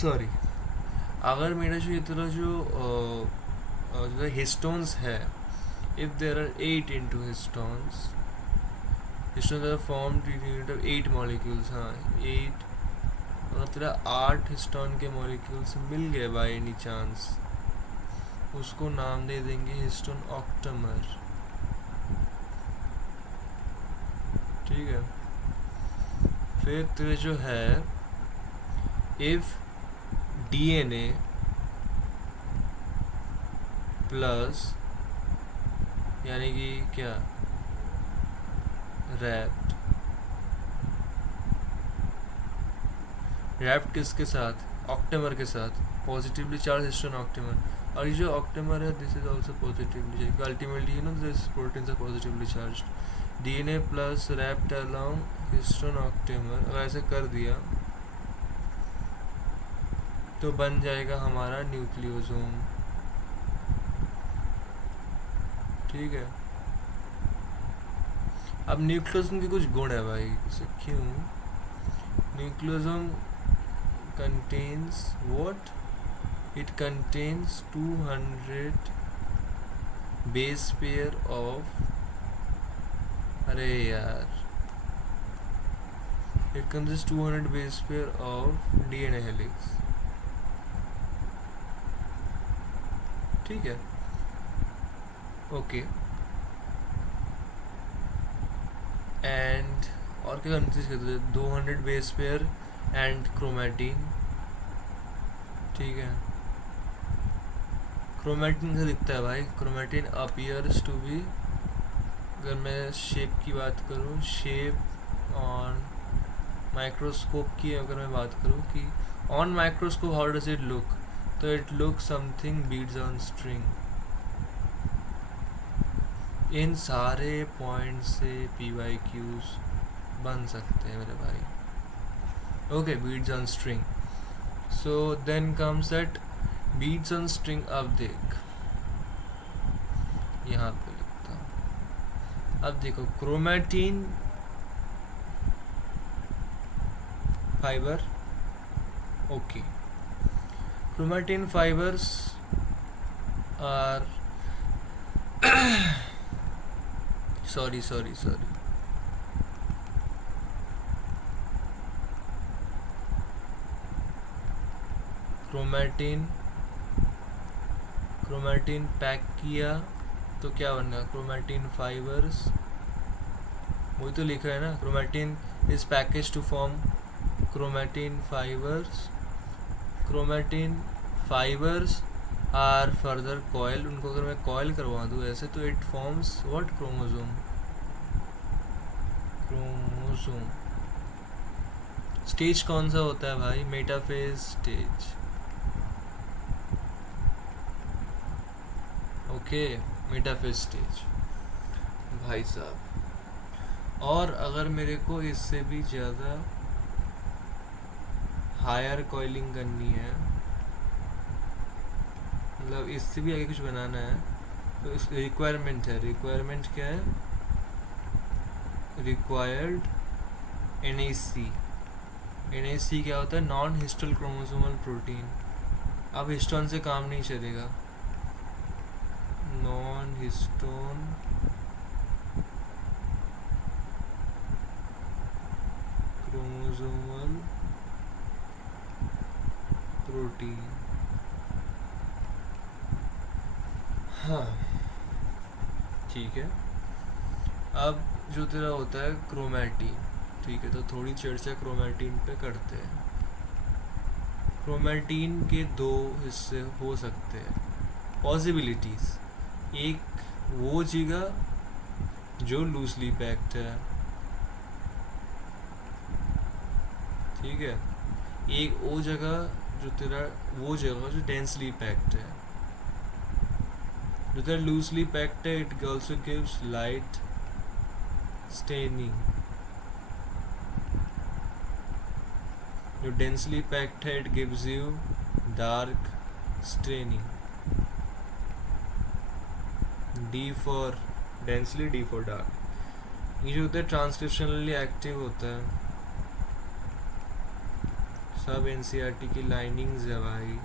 सॉरी, अगर मेरा जो ये तरह जो हिस्टोन्स है, if there are 8 into histones are formed unit of 8 molecules, हाँ 8, अगर तेरा 8 हिस्टोन के मॉलिक्यूल्स मिल गए बाय एनी चांस, उसको नाम दे देंगे हिस्टोन ऑक्टेमर। ठीक है, फिर तेरे जो है इफ डीएनए प्लस यानी कि क्या रैप्ट, रैप्ट किसके साथ, ऑक्टेमर के साथ, पॉजिटिवली चार्ज हिस्टोन ऑक्टेमर। और ये जो ऑक्टेमर है this is also positively, ultimately you know this proteins are positively charged. DNA plus wrapped along histone octamer, अगर ऐसे कर दिया तो बन जाएगा हमारा न्यूक्लियोसोम। ठीक है, अब न्यूक्लियोसोम के कुछ गुण है भाई, जैसे क्यों nucleosome contains what, it contains 200 base pair of, अरे यार it contains 200 base pair of DNA helix. ठीक है, ओके। एंड और क्या कंसिस्ट करते हैं, 200 बेस पेयर एंड क्रोमैटिन। ठीक है, क्रोमैटिन का दिखता है भाई, क्रोमैटिन अपीयर्स टू बी, अगर मैं शेप की बात करूँ, शेप ऑन माइक्रोस्कोप की अगर मैं बात करूँ कि on microscope how does it look, तो it look something beads on string. इन सारे पॉइंट से PYQs बन सकते हैं मेरे भाई। Okay, beads on string, so then comes that beads on string. अब देख यहाँ पे लिखता हूँ, अब देखो chromatin fibre, okay, chromatin fibres are sorry chromatin pack किया तो क्या बनना, क्रोमैटिन फाइबर्स, वही तो लिखा है ना, chromatin is package to form chromatin fibres. Chromatin fibres are further coil, उनको अगर मैं कॉयल करवा दूँ ऐसे तो it forms what, chromosome. Chromosome stage कौन सा होता है भाई, metaphase stage. Okay, metaphase stage भाई साहब। और अगर मेरे को इससे भी ज़्यादा हायर कॉइलिंग करनी है, मतलब इससे भी आगे कुछ बनाना है, तो इस रिक्वायरमेंट है, रिक्वायरमेंट क्या है, रिक्वायर्ड NAC। NAC क्या होता है, नॉन हिस्टल क्रोमोसोमल प्रोटीन। अब हिस्टोन से काम नहीं चलेगा, नॉन हिस्टोन क्रोमोसोमल प्रोटीन। हाँ ठीक है, अब जो तेरा होता है क्रोमैटिन, ठीक है, तो थोड़ी चर्चा क्रोमैटिन पे करते हैं। क्रोमैटिन के दो हिस्से हो सकते हैं, पॉसिबिलिटीज़। एक वो जगह जो लूजली पैक्ड है, ठीक है, एक वो जगह जो तेरा, वो जगह जो डेंसली पैक्ड है। जो तेरा लूजली पैक्ड है, it also gives light staining. जो डेंसली पैक्ड है, it gives you dark staining. D for densely, D for dark. ये जो होता है ट्रांसक्रिप्शनली एक्टिव होता है, सब NCERT की लाइनिंग्स है भाई,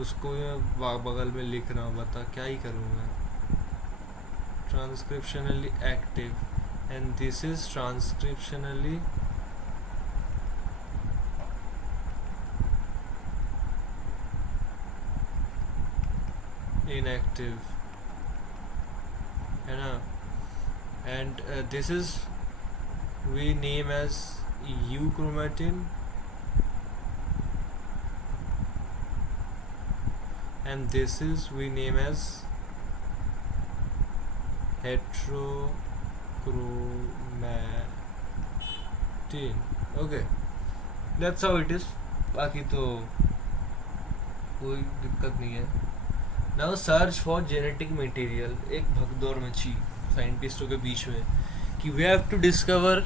उसको मैं बगल में लिख रहा हूँ, बता क्या ही करूँ मैं। Transcriptionally active and this is transcriptionally inactive, है ना. And this is we name as euchromatin, and this is we name as heterochromatin. Okay, that's how it is. बाकी तो कोई दिक्कत नहीं है. Now search for genetic material. एक भगदौड़ मची साइंटिस्टों के बीच में कि we have to discover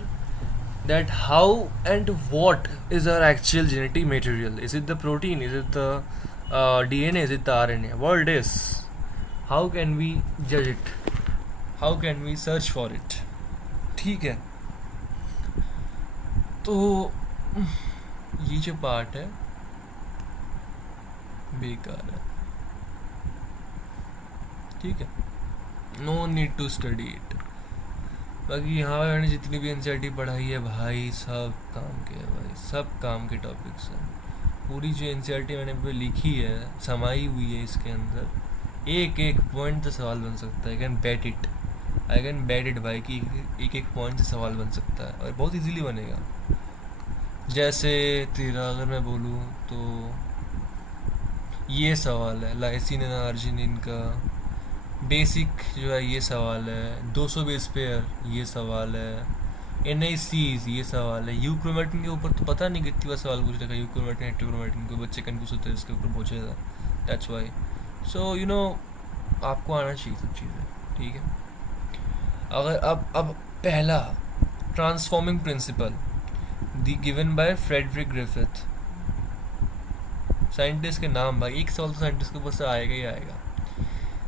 that how and what is our actual genetic material. Is it the protein, is it the DNA, is it the RNA, what it is, how can we judge it, how can we search for it. ठीक है, तो ये जो part है बेकार है. ठीक है, no need to study it. बाकी यहाँ पे मैंने जितनी भी एनसीईआरटी पढ़ाई है भाई, सब काम के है भाई, सब काम के टॉपिक्स हैं. पूरी जो एनसीईआरटी मैंने पे लिखी है, समाई हुई है इसके अंदर, एक एक पॉइंट से सवाल बन सकता है. आई कैन बैट इट भाई कि एक एक पॉइंट से सवाल बन सकता है और बहुत इजीली बनेगा. जैसे तेरा अगर मैं बोलूँ तो ये सवाल है लाइसिन एंड आर्जिनिन का बेसिक जो है, ये सवाल है. 200 बेस पेयर, ये सवाल है. NICs, ये सवाल है. यूक्रोमेटिन के ऊपर तो पता नहीं कितनी बार सवाल पूछ रखा है. यूक्रोमेटिन हेटेरोक्रोमेटिन को बच्चे कन्फ्यूज होते हैं, इसके ऊपर पूछेगा. That's why. So you know आपको आना चाहिए सब चीज़ें. ठीक है, अगर अब पहला transforming principle given by Frederick Griffith. Scientist के नाम भाई, एक सवाल तो साइंटिस्ट के ऊपर से आएगा ही आएगा.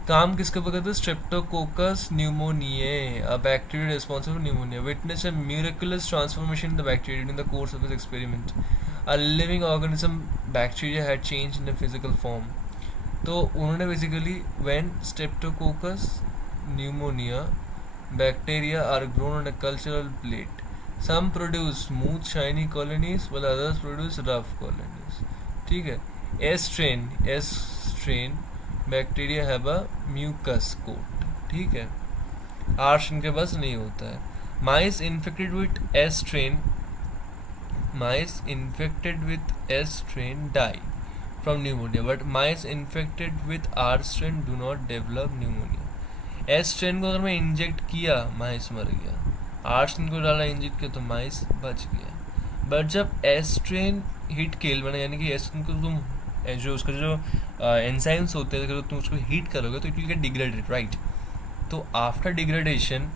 काम किसके ऊपर करते हैं? Streptococcus pneumoniae, a bacteria responsible for pneumonia. Witness a miraculous transformation in the bacteria during the course of his experiment. A living organism bacteria had change in the physical form. तो उन्होंने basically when Streptococcus pneumonia bacteria are grown on a cultural plate, some produce smooth shiny colonies while others produce rough colonies. ठीक है, S strain bacteria have a mucus coat. ठीक है, आर्श इनके पास नहीं होता है. Mice infected with S strain die from pneumonia, but mice infected with R strain do not develop pneumonia. S strain को अगर मैं इंजेक्ट किया, माइस मर गया. आर स्ट्रेन को डाला इंजेक्ट किया तो माइस बच गया. बट जब एस स्ट्रेन हिट किल बना, यानी कि एस स्ट्रेन को तुम जो उसका जो एंजाइम्स होते हैं, अगर तुम उसको हीट करोगे तो it will get degraded, right. तो आफ्टर डिग्रेडेशन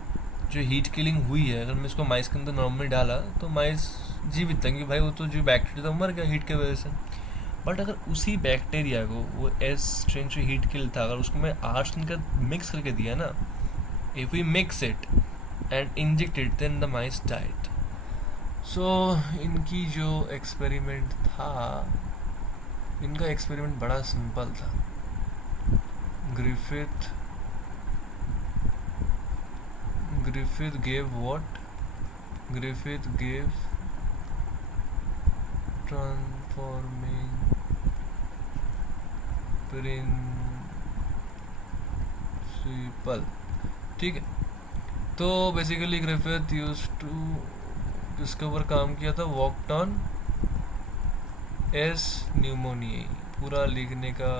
जो हीट किलिंग हुई है, अगर मैं इसको माइस के अंदर नॉर्मली डाला तो माइस जीवित रहेंगे भाई. वो तो जो बैक्टीरिया था मर गया हीट की वजह से. बट अगर उसी बैक्टीरिया को वो एस स्ट्रेन जो हीट किल था, अगर उसको मैं आर स्ट्रेन का मिक्स करके दिया ना, if we mix it and inject it then the mice died. So इनकी जो एक्सपेरिमेंट था, इनका एक्सपेरिमेंट बड़ा सिंपल था. Griffith gave what? Griffith gave transforming principle. ठीक है, तो बेसिकली ग्रिफिथ यूज्ड टू किसके ऊपर काम किया था? Worked on S pneumoniae. पूरा लिखने का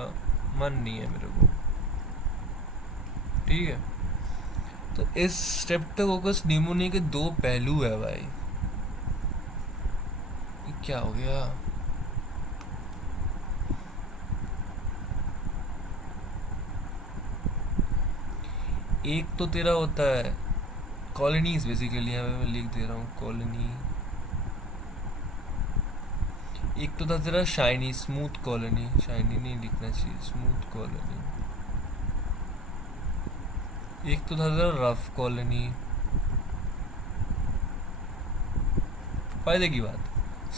मन नहीं है मेरे को. ठीक है, तो इस स्ट्रेप्टोकोकस न्यूमोनिया के दो पहलू है भाई. ये क्या हो गया? एक तो तेरा होता है कॉलोनीज, बेसिकली यहाँ पे मैं लिख दे रहा हूँ कॉलोनी. एक तो था तेरा शाइनी स्मूथ कॉलोनी, शाइनी नहीं लिखना चाहिए, स्मूथ कॉलोनी. एक तो था तेरा रफ कॉलोनी. फायदे की बात,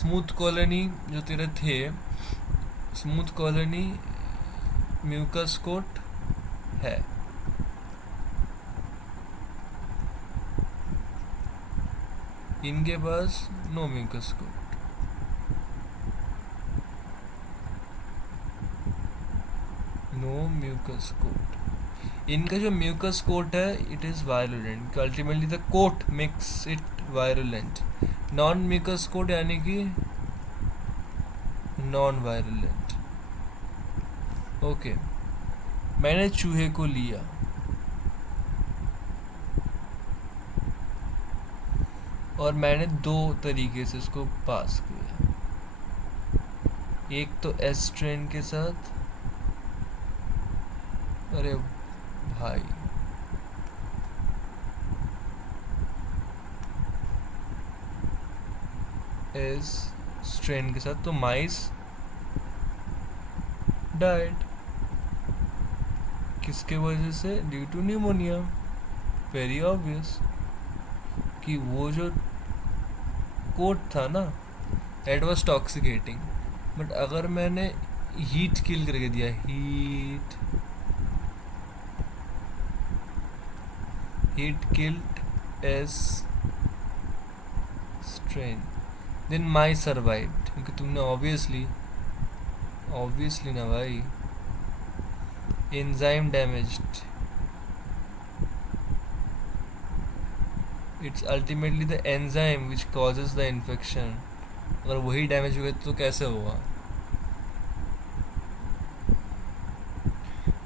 स्मूथ कॉलोनी जो तेरे थे, स्मूथ कॉलोनी म्यूकस कोट है. इनके पास no mucus coat. No no mucus coat. इनका जो म्यूकस कोट है it is virulent, ultimately the coat makes it virulent. Non mucus coat यानी कि नॉन वायरुलेंट। ओके, मैंने चूहे को लिया, और मैंने दो तरीके से उसको पास किया। एक तो एस ट्रेन के साथ, अरे भाई एस स्ट्रेन के साथ, तो माइस डाइड। किसके वजह से? Due to pneumonia. Very obvious कि वो जो कोट था ना दैट वाज टॉक्सिकेटिंग, बट अगर मैंने हीट किल करके दिया, heat killed S strain, then mice survived, क्योंकि तुमने ऑब्वियसली ना भाई, enzyme damaged, it's ultimately the enzyme which causes the infection. अगर वही डैमेज हुए तो कैसे होगा?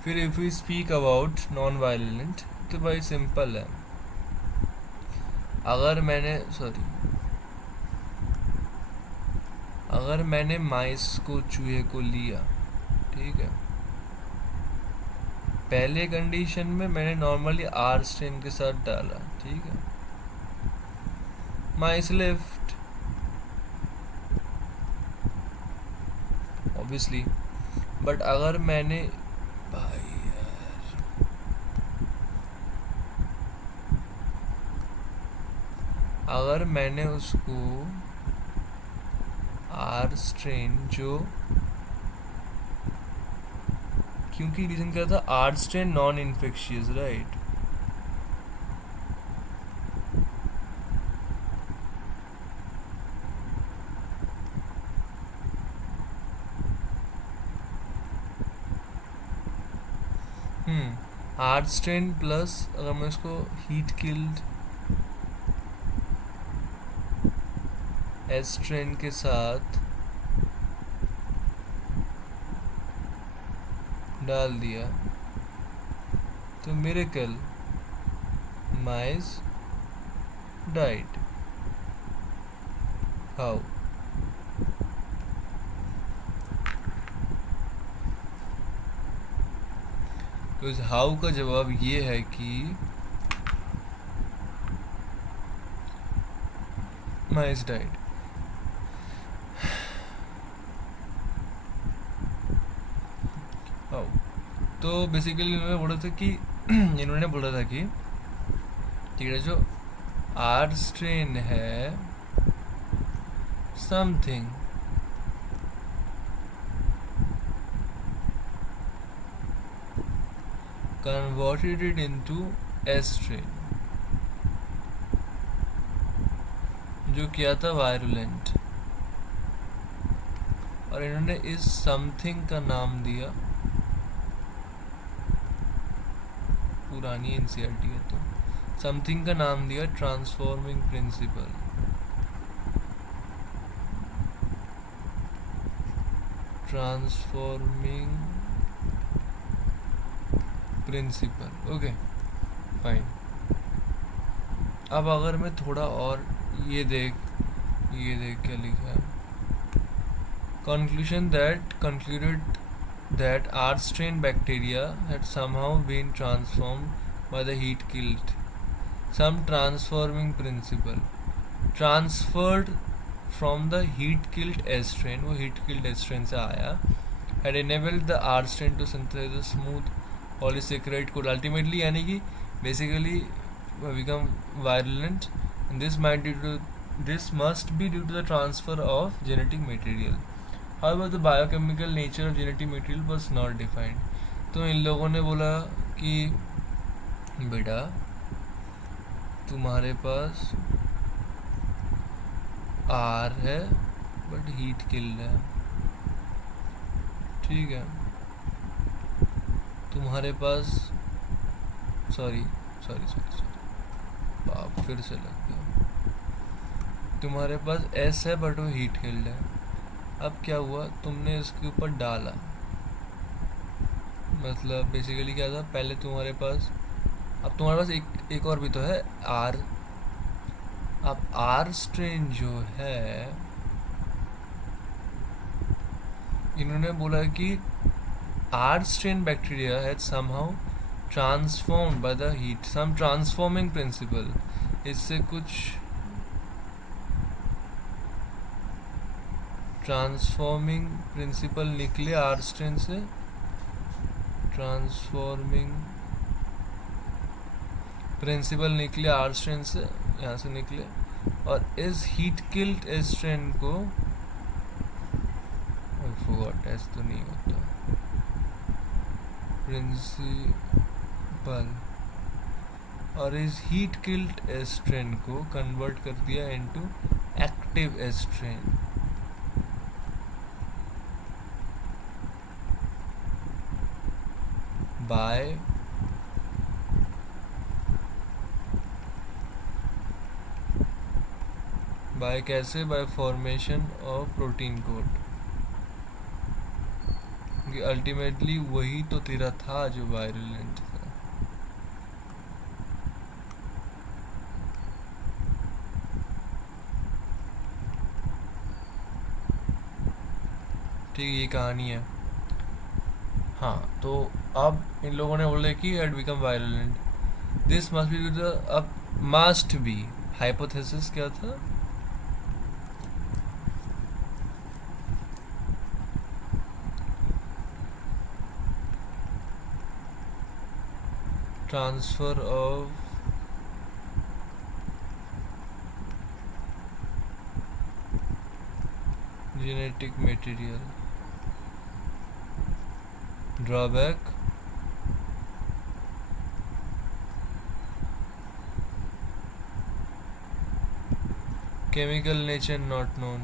फिर if we speak about non violent, तो भाई सिंपल है। अगर मैंने माइस को, चूहे को लिया, ठीक है, पहले कंडीशन में मैंने नॉर्मली आर स्ट्रेन के साथ डाला, ठीक है, माइस लेफ्ट ऑब्वियसली। बट अगर मैंने अगर मैंने उसको आर स्ट्रेन, जो क्योंकि रीजन क्या था, R strain non infectious, right, R strain plus अगर मैं उसको हीट किल्ड एस स्ट्रेन के साथ डाल दिया, तो मिरेकल, माइस डाइड। हाउ? तो इस हाउ का जवाब ये है कि माइस डाइड। हाउ? तो बेसिकली इन्होंने बोला था कि ठीक है, जो आर स्ट्रेन है something converted it into S strain, जो किया था वायरुलेंट, और इन्होंने इस समथिंग का नाम दिया, पुरानी एनसीईआरटी है तो समथिंग का नाम दिया ट्रांसफॉर्मिंग प्रिंसिपल। Okay fine. अब अगर मैं थोड़ा और ये देख क्या लिखा है, concluded that R strain bacteria had somehow been transformed by the heat killed, some transforming principle transferred from the heat killed S strain, वो heat killed S strain से आया, had enabled the R strain to synthesize a smooth polysaccharide code ultimately, यानी कि basically become virulent, and this must be due to the transfer of genetic material. However, the biochemical nature of genetic material was not defined. तो इन लोगों ने बोला कि बेटा तुम्हारे पास are है बट हीट किल्ड है, ठीक है, तुम्हारे पास सॉरी सॉरी सॉरी सॉरी बाप फिर से लग गया। तुम्हारे पास एस है बट वो हीट किल्ड है। अब क्या हुआ, तुमने इसके ऊपर डाला, मतलब बेसिकली क्या था, पहले तुम्हारे पास, अब तुम्हारे पास एक और भी तो है आर। अब आर स्ट्रेन जो है, इन्होंने बोला कि R strain bacteria has somehow transformed by the heat, some transforming principle. इससे कुछ ट्रांसफॉर्मिंग प्रिंसिपल निकले आर स्ट्रेन से, ट्रांसफॉर्मिंग प्रिंसिपल निकले आर स्ट्रेन से, यहाँ से निकले, और इस हीट किल्ड स्ट्रेन को, फॉरगॉट एस तो नहीं होता, प्रिंसिपल, और इस हीट किल्ड स्ट्रेन को कन्वर्ट कर दिया इनटू एक्टिव स्ट्रेन। बाय कैसे, by formation of protein code. कि अल्टीमेटली वही तो तेरा था जो वायरुलेंट था। ठीक, ये कहानी है। हाँ, तो अब इन लोगों ने बोले कि it become virulent, this must be the, अब मस्ट बी हाइपोथेसिस क्या था, transfer of genetic material, drawback, chemical nature not known,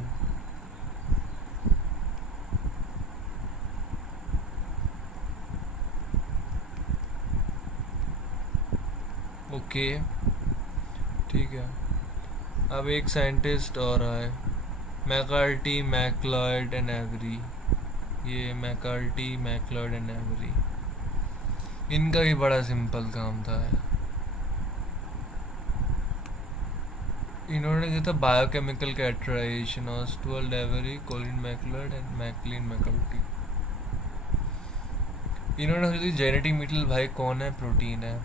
okay ठीक है। अब एक साइंटिस्ट और आए, मैकार्टी, मैक्लॉयड एंड एवरी। ये मैकार्टी, मैक्लॉयड एंड एवरी, इनका भी बड़ा सिंपल काम था। इन्होंने किया था biochemical characterization, Oswald Avery, Colin MacLeod and Maclyn McCarty. इन्होंने सोची जेनेटिक मटेरियल भाई कौन है, प्रोटीन है।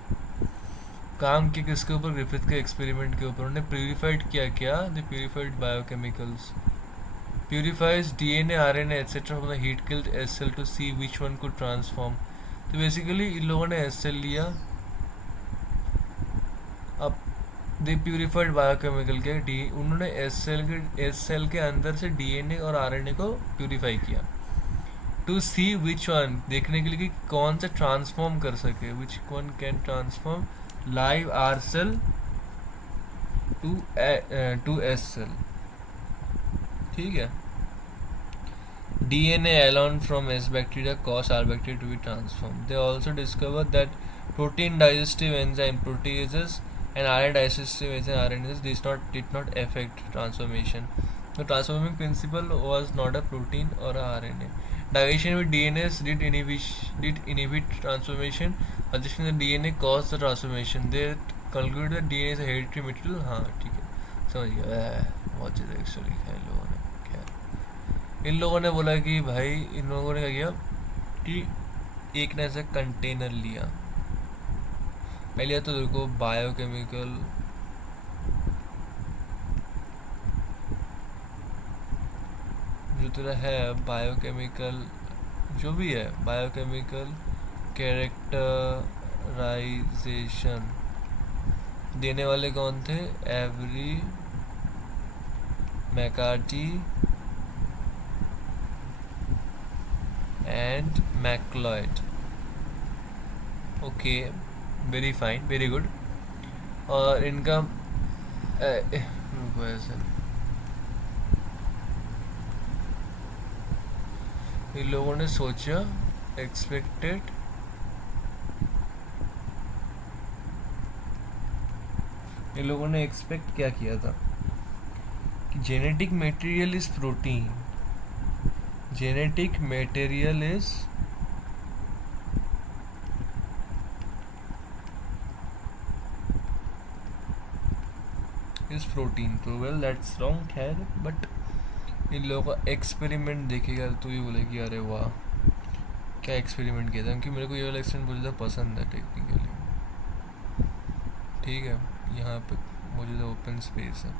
काम किया किसके ऊपर, ग्रिफिथ के एक्सपेरिमेंट के ऊपर। उन्होंने प्यूरिफाइड किया, क्या, the purified biochemicals, purifies DNA, RNA etcetera from the heat killed S cell to see which one could transform. तो बेसिकली इन लोगों ने एस सेल लिया, अब दे प्यूरिफाइड बायोकेमिकल के डी, उन्होंने एस सेल के अंदर से डीएनए और आरएनए को प्यूरिफाई किया, टू सी विच वन, देखने के लिए कि कौन सा ट्रांसफॉर्म कर सके, which one can transform live R cell to S cell. ठीक है, DNA alone from S bacteria cause R bacteria to be transformed. They also discovered that protein digestive enzyme proteases and RNA digestive enzyme RNAs did not affect transformation. The transforming principle was not a protein or a RNA. Digestion with DNAs did inhibit transformation. Addition the DNA caused the transformation. They concluded that DNA is a hereditary material. हाँ ठीक है, समझ गया। बहुत चीज़ें actually है इन लोगों ने। इन लोगों ने बोला कि भाई, इन लोगों ने क्या किया कि एक ने ऐसा कंटेनर लिया, पहले तो देखो बायोकेमिकल, जो तेरा है बायोकेमिकल, जो भी है बायोकेमिकल कैरेक्टराइजेशन देने वाले कौन थे, every, McCarthy and MacLeod. Okay, very fine, very good. और इनका ऐसे इन लोगों ने सोचा, एक्सपेक्टेड इन लोगों ने एक्सपेक्ट क्या किया था कि genetic material is protein, genetic material is protein. तो वेल दैट्स रॉन्ग खैर, बट इन लोगों का एक्सपेरिमेंट देखेगा तो ये बोले कि अरे वाह क्या एक्सपेरिमेंट किया था, क्योंकि मेरे को ये वाला एक्सपेरिमेंट बहुत ज़्यादा पसंद है टेक्निकली। ठीक है, यहाँ पे मुझे तो ओपन स्पेस है,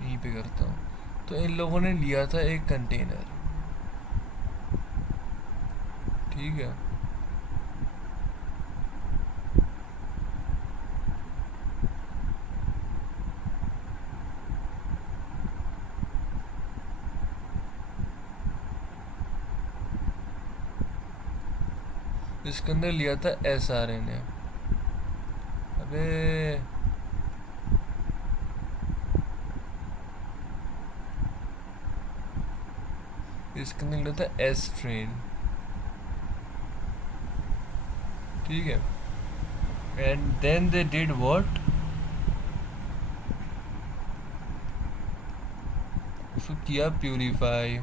यहीं पे करता हूँ। तो इन लोगों ने लिया था एक कंटेनर, ठीक है, इसके अंदर लिया था SRNA। अबे इसके अंदर लिया था S स्ट्रेन, ठीक है, and then they did what, उसको किया प्यूरिफाई।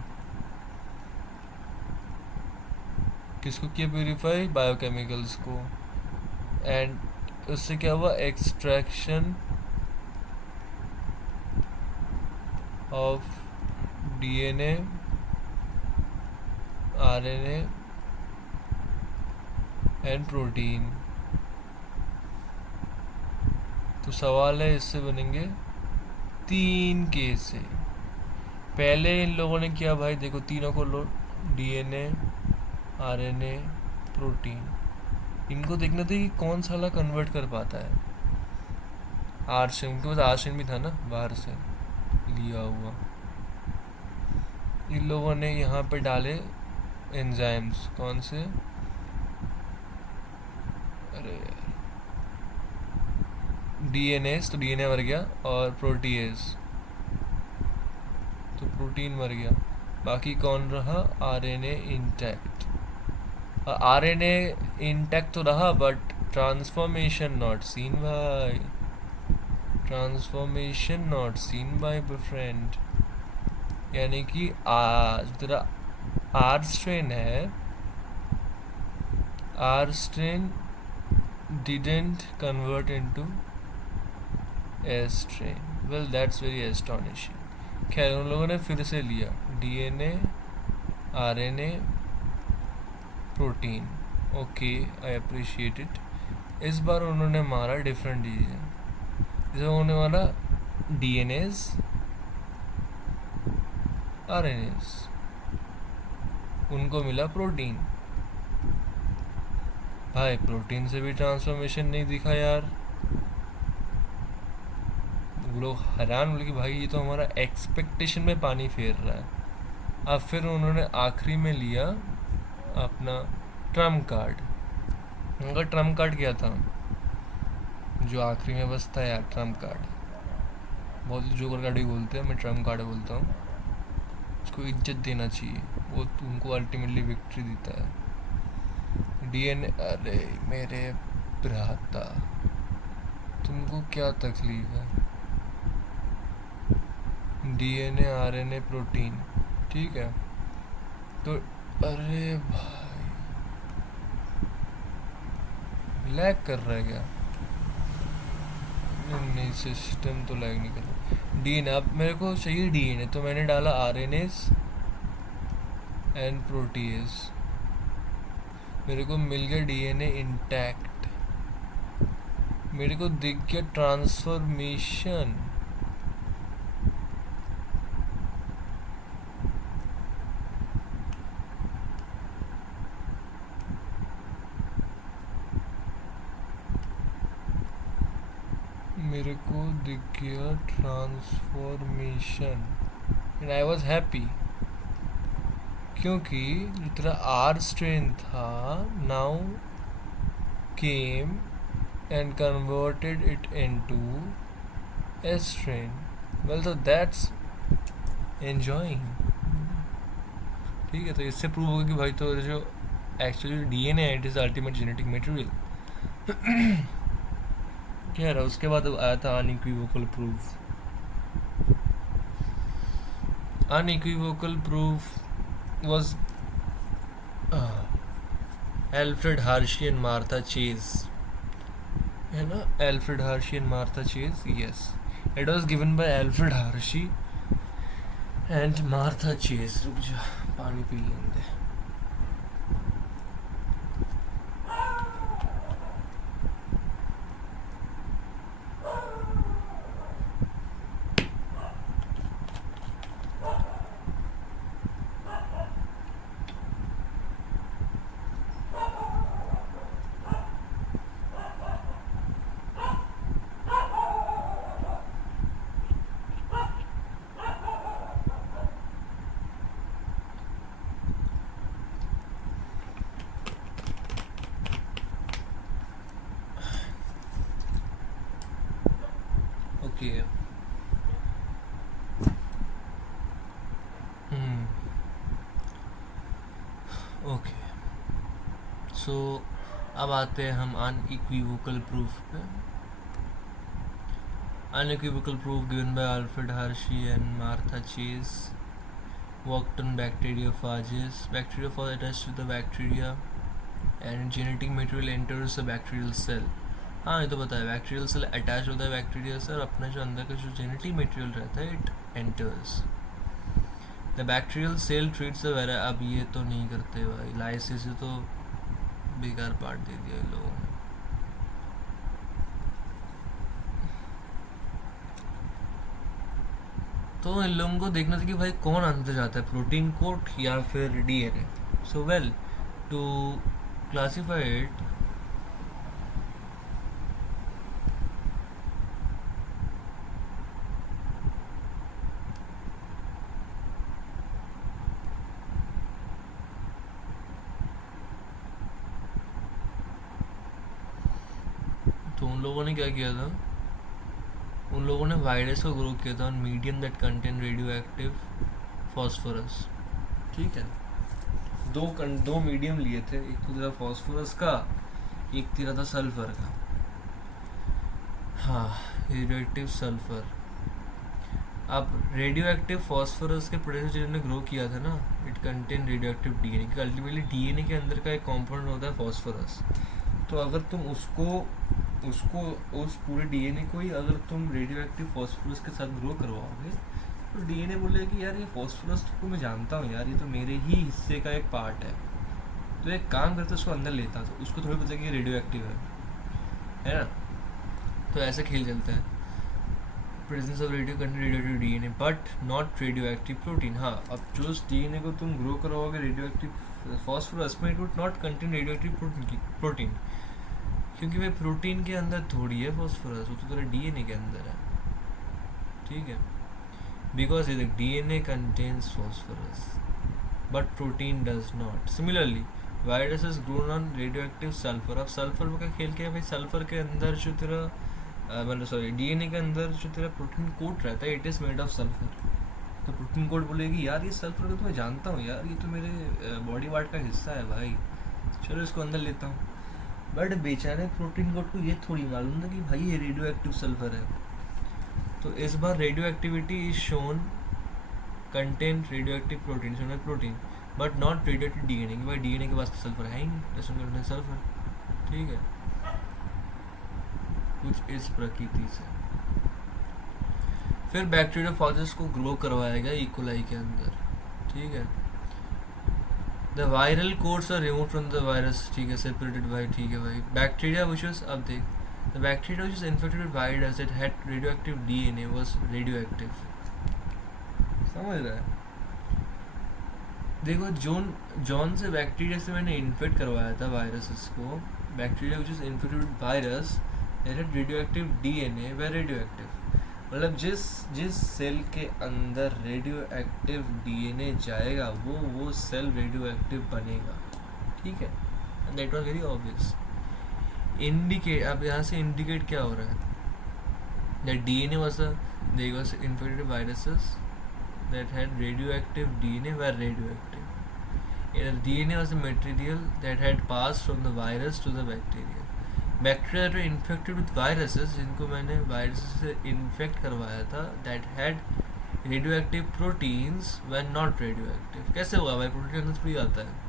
किसको किया प्यूरिफाई? बायोकेमिकल्स को। एंड उससे क्या हुआ? Extraction of DNA, RNA and protein. तो सवाल है इससे बनेंगे 3 केस से। पहले इन लोगों ने किया भाई, देखो तीनों को लो, DNA, RNA, प्रोटीन, इनको देखना था कि कौन साला कन्वर्ट कर पाता है। आर्शन, उनके पास आर्शन भी था ना बाहर से लिया हुआ। इन लोगों ने यहाँ पे डाले एंजाइम्स, कौन से? अरे DNAs, तो DNA मर गया, और प्रोटीएज, तो प्रोटीन मर गया। बाकी कौन रहा? RNA intact. RNA इंटैक्ट तो रहा, but transformation not seen by, transformation not seen by friend. यानी कि तेरा R स्ट्रेन है, R strain didn't convert into S strain. Well, that's very astonishing. खैर उन लोगों ने फिर से लिया DNA, RNA, protein. Okay, I appreciate it. इस बार उन्होंने मारा डिफरेंट चीज़ें, जैसे उन्होंने मारा DNAs, RNAs, उनको मिला प्रोटीन। भाई प्रोटीन से भी ट्रांसफॉर्मेशन नहीं दिखा यार। वो लोग हैरान बोले कि भाई ये तो हमारा एक्सपेक्टेशन में पानी फेर रहा है। अब फिर उन्होंने आखिरी में लिया अपना ट्रम्प कार्ड। उनका ट्रम्प कार्ड क्या था जो आखिरी में बस था यार? ट्रम्प कार्ड, बहुत जोकर कार्ड ही बोलते हैं, मैं ट्रम्प कार्ड बोलता हूँ। उसको इज्जत देना चाहिए, वो तुमको अल्टीमेटली विक्ट्री देता है। DNA, अरे मेरे भ्राता, तुमको क्या तकलीफ है? DNA, RNA, प्रोटीन, ठीक है। तो अरे भाई लैग कर रहा है क्या? नहीं, सिस्टम तो लैग नहीं कर रहा। DNA, अब मेरे को चाहिए DNA, तो मैंने डाला RNAs एंड प्रोटीज, मेरे को मिल गया DNA इंटैक्ट। मेरे को दिख गया ट्रांसफॉर्मेशन। मेरे को दिख गया transformation and I was happy, क्योंकि जो तेरा R स्ट्रेन था now came and converted it into S strain. Well, so that's enjoying. ठीक है, तो इससे प्रूव होगा कि भाई तो जो एक्चुअली DNA है, it is ultimate genetic material. कह रहा उसके बाद आया था unequivocal proof. Unequivocal proof was Alfred Hershey and Martha Chase. है ना, Alfred Hershey and Martha Chase. Yes, it was given by Alfred Hershey and Martha Chase. रुक जा, पानी पी लेंगे. Okay. ओके, सो अब आते हैं हम अनइक्विवोकल प्रूफ पे. Unequivocal proof given by Alfred Hershey and Martha Chase worked on bacteriophages. Bacteriophage attached to the bacteria and genetic material enters the bacterial cell. हाँ, ये तो पता है, बैक्टीरियल सेल अटैच होता है बैक्टीरिया से और अपना जो अंदर का जो जेनेटिक मटेरियल रहता है it enters the bacterial cell treats the virus. अब ये तो नहीं करते भाई, लाइसिस से तो बेकार पार्ट दे दिया इन लोगों ने. तो इन लोगों को देखना था कि भाई कौन अंदर जाता है, प्रोटीन कोट या फिर DNA. So well, to classify it, तो उन लोगों ने क्या किया था, उन लोगों ने वायरस को ग्रो किया था on medium that contain radio active phosphorus. ठीक है, दो मीडियम लिए थे, एक तो तेरा फॉस्फोरस का, एक तेरा था सल्फर का. हाँ, रेडियो एक्टिव सल्फर. अब रेडियो एक्टिव फॉस्फोरस के प्रोड्यूस जिन्होंने ग्रो किया था ना, it contain radioactive DNA, क्योंकि अल्टीमेटली डीएनए के अंदर का एक कॉम्पोनेंट होता है फॉस्फोरस. तो अगर तुम उसको उस पूरे डीएनए को ही अगर तुम रेडियो एक्टिव फॉस्फोरस के साथ ग्रो करवाओगे तो डीएनए बोलेगा कि यार ये फॉस्फोरस को मैं जानता हूँ यार, ये तो मेरे ही हिस्से का एक पार्ट है, तो एक काम करता उसको अंदर लेता, तो उसको थोड़ी पता कि ये रेडियो एक्टिव है ना. तो ऐसे खेल चलता है. Presence of radio contain radioactive DNA but not radioactive protein. हाँ, अब जो डीएनए को तुम ग्रो करवाओगे रेडियो एक्टिव फॉस्फोरस में, it would not contain radioactive protein, क्योंकि भाई प्रोटीन के अंदर थोड़ी है फॉस्फोरस, वो तो तेरा डीएनए के अंदर है. ठीक है, बिकॉज ये DNA contains phosphorus but protein does not. Similarly virus is grown on radio active sulphur. अब सल्फर में क्या खेल के है भाई, सल्फर के अंदर जो तेरा मतलब सॉरी डीएनए के अंदर जो तेरा प्रोटीन कोट रहता है it is made of sulphur. तो प्रोटीन कोट बोलेगी यार ये सल्फर को तो मैं जानता हूँ यार, ये तो मेरे बॉडी पार्ट का हिस्सा है भाई, चलो इसको अंदर लेता हूँ. बट बेचारे प्रोटीन कोड को ये थोड़ी मालूम था कि भाई ये रेडियो एक्टिव सल्फर है. तो इस बार radioactivity is shown contain radioactive protein but not radioactive DNA. भाई डीएनए के पास तो सल्फर है ही नहीं, सल्फर. ठीक है, कुछ इस प्रकृति से. फिर बैक्टीरियोफाजेस को ग्रो करवाया गया इकोलाई के अंदर. ठीक है, the viral coats are remove from the virus. ठीक है, सेपरेटेड बाय. ठीक है भाई, बैक्टीरिया विच वाज, अब देख, the bacteria which is infected with virus that had radioactive DNA was radioactive. समझ रहा है? देखो, जॉन से बैक्टीरिया से मैंने इन्फेक्ट करवाया था वायरसेस को. Bacteria which is infected with virus that had radioactive DNA way radioactive. मतलब जिस सेल के अंदर रेडियो एक्टिव डीएनए जाएगा वो सेल रेडियो एक्टिव बनेगा. ठीक है, that was very obvious. Indicate, अब यहाँ से इंडिकेट क्या हो रहा है, that DNA was there was infected viruses that had radioactive DNA were radioactive. DNA was the material that had passed from the virus to the bacteria. Bacteria जो infected with viruses, जिनको मैंने virus से infect करवाया था, that had radioactive proteins when not radioactive. कैसे हुआ भाई, protein अंदर थोड़ी आता है।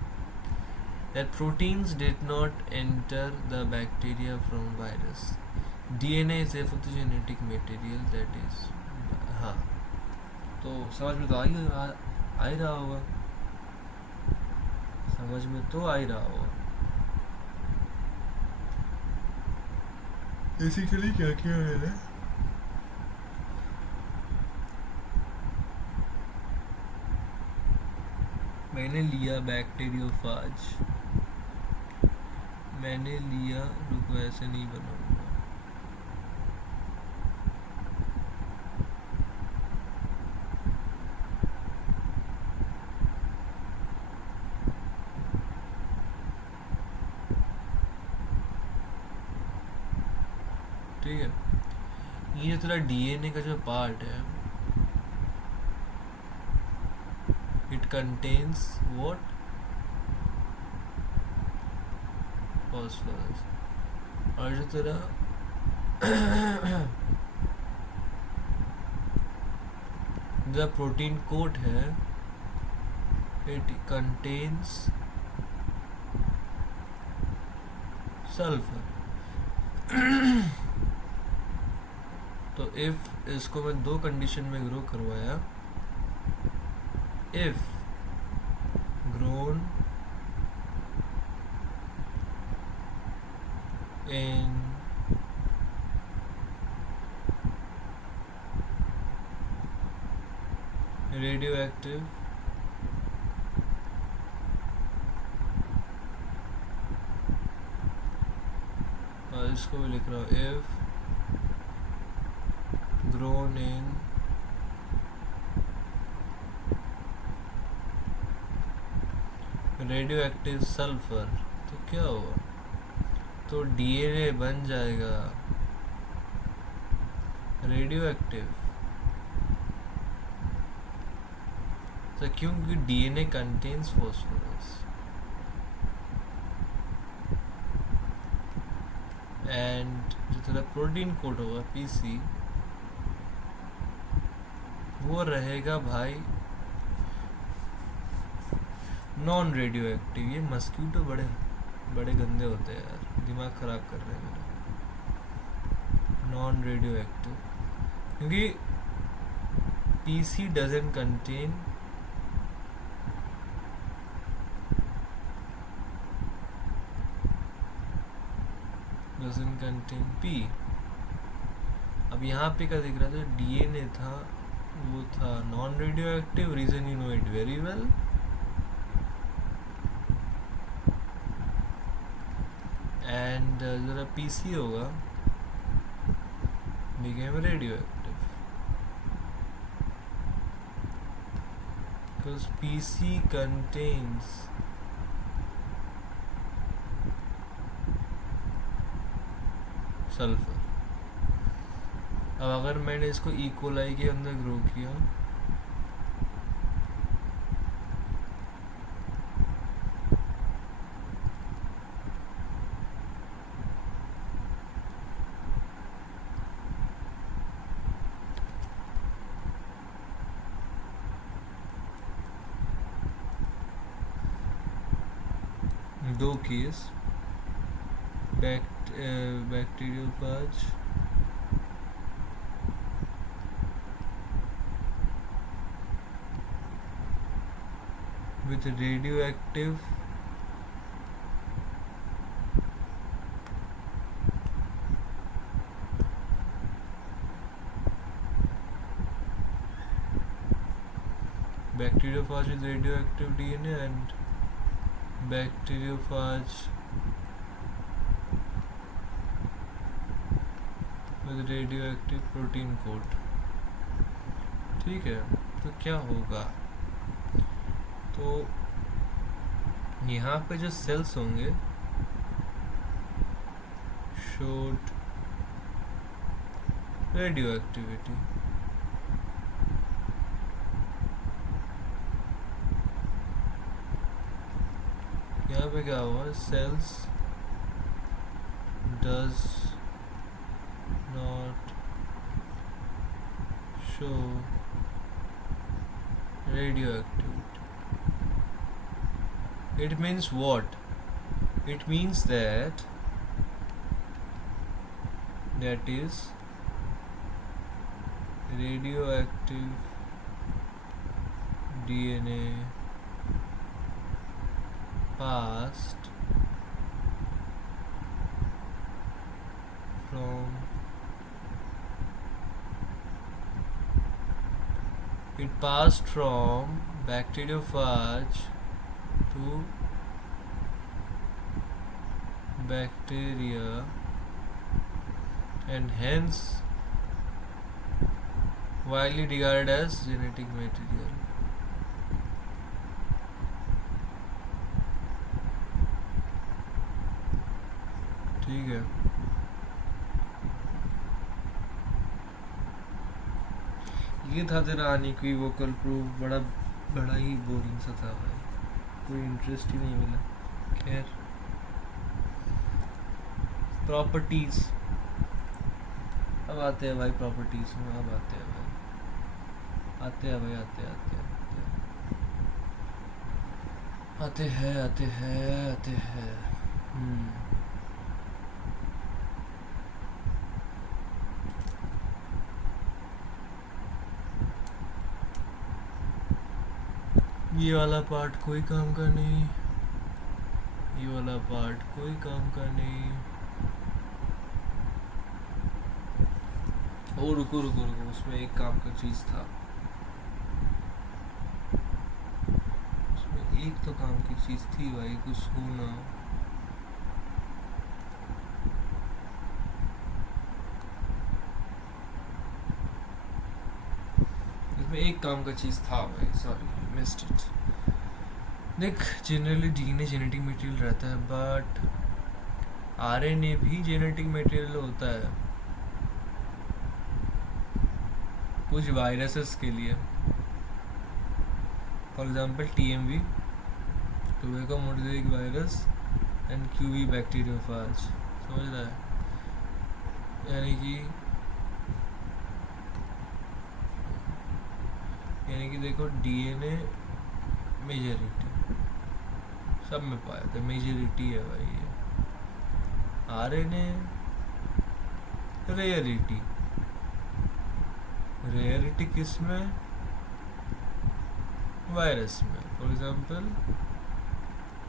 That proteins did not enter the bacteria from virus. DNA is F the genetic material that is, हाँ तो समझ में तो आ ही रहा होगा, समझ में तो आ ही रहा होगा। बेसिकली क्या किया मैंने लिया बैक्टीरियोफाज, मैंने लिया, रुको ऐसे नहीं बनाऊंगा, ठीक है। ये तेरा डीएनए का जो पार्ट है, इट कंटेन्स व्हाट, फॉस्फोरस। और जो तेरा जो प्रोटीन कोट है, इट कंटेन्स सल्फर। तो इफ इसको मैं दो कंडीशन में ग्रो करवाया, इफ ग्रोन इन radioactive और इसको भी लिख रहा हूँ, if grown in radioactive sulfur, तो क्या होगा, तो डीएनए बन जाएगा रेडियोएक्टिव। तो क्योंकि डीएनए कंटेन्स फॉस्फोरस एंड जो तेरा प्रोटीन कोड होगा पीसी, वो रहेगा भाई नॉन रेडियो एक्टिव। ये मस्क्यूटो बड़े बड़े गंदे होते हैं यार, दिमाग ख़राब कर रहे हैं मेरा। नॉन रेडियो एक्टिव क्योंकि पीसी डजंट कंटेन पी। अब यहाँ पे क्या दिख रहा था, डीएनए था, वो था non radioactive, reason you know it very well. And जरा पीसी होगा, became radioactive because PC contains sulphur. अब अगर मैंने इसको इकोलाई के अंदर ग्रो किया, दो case, bacteriophage with radioactive bacteriophage with radioactive DNA and bacteriophage with radioactive protein coat। ठीक है, तो क्या होगा, तो यहाँ पे जो सेल्स होंगे शोड रेडियो एक्टिविटी, यहाँ पे क्या हुआ, sales does not show radioactivity. It means what? It means that is radioactive DNA passed from bacteriophage to bacteria and hence widely regarded as genetic material. ठीक है, ये था तेरा अनइक्विवोकल प्रूफ. बड़ा ही बोरिंग सा था भाई, कोई इंटरेस्ट ही नहीं मिला. खैर, प्रॉपर्टीज अब आते हैं भाई. प्रॉपर्टीज में अब आते हैं भाई, आते हैं ये वाला पार्ट कोई काम का नहीं, ये वाला पार्ट कोई काम का नहीं. ओ रुको, उसमें एक काम का चीज था, उसमें एक तो काम की चीज थी भाई, कुछ होना. इसमें एक काम का चीज था भाई, सॉरी मिस्ड इट. देख, जनरली डीएनए जेनेटिक मटेरियल रहता है, बट आरएनए भी जेनेटिक मटेरियल होता है कुछ वायरसेस के लिए. For example TMV, tobacco mosaic virus, and qv bacteriophage. समझ रहा है? यानी कि देखो, डीएनए मेजॉरिटी सब में पाया था, मेजॉरिटी है भाई ये. RNA rarity. रेयरिटी किस में? वायरस में. फॉर एग्जांपल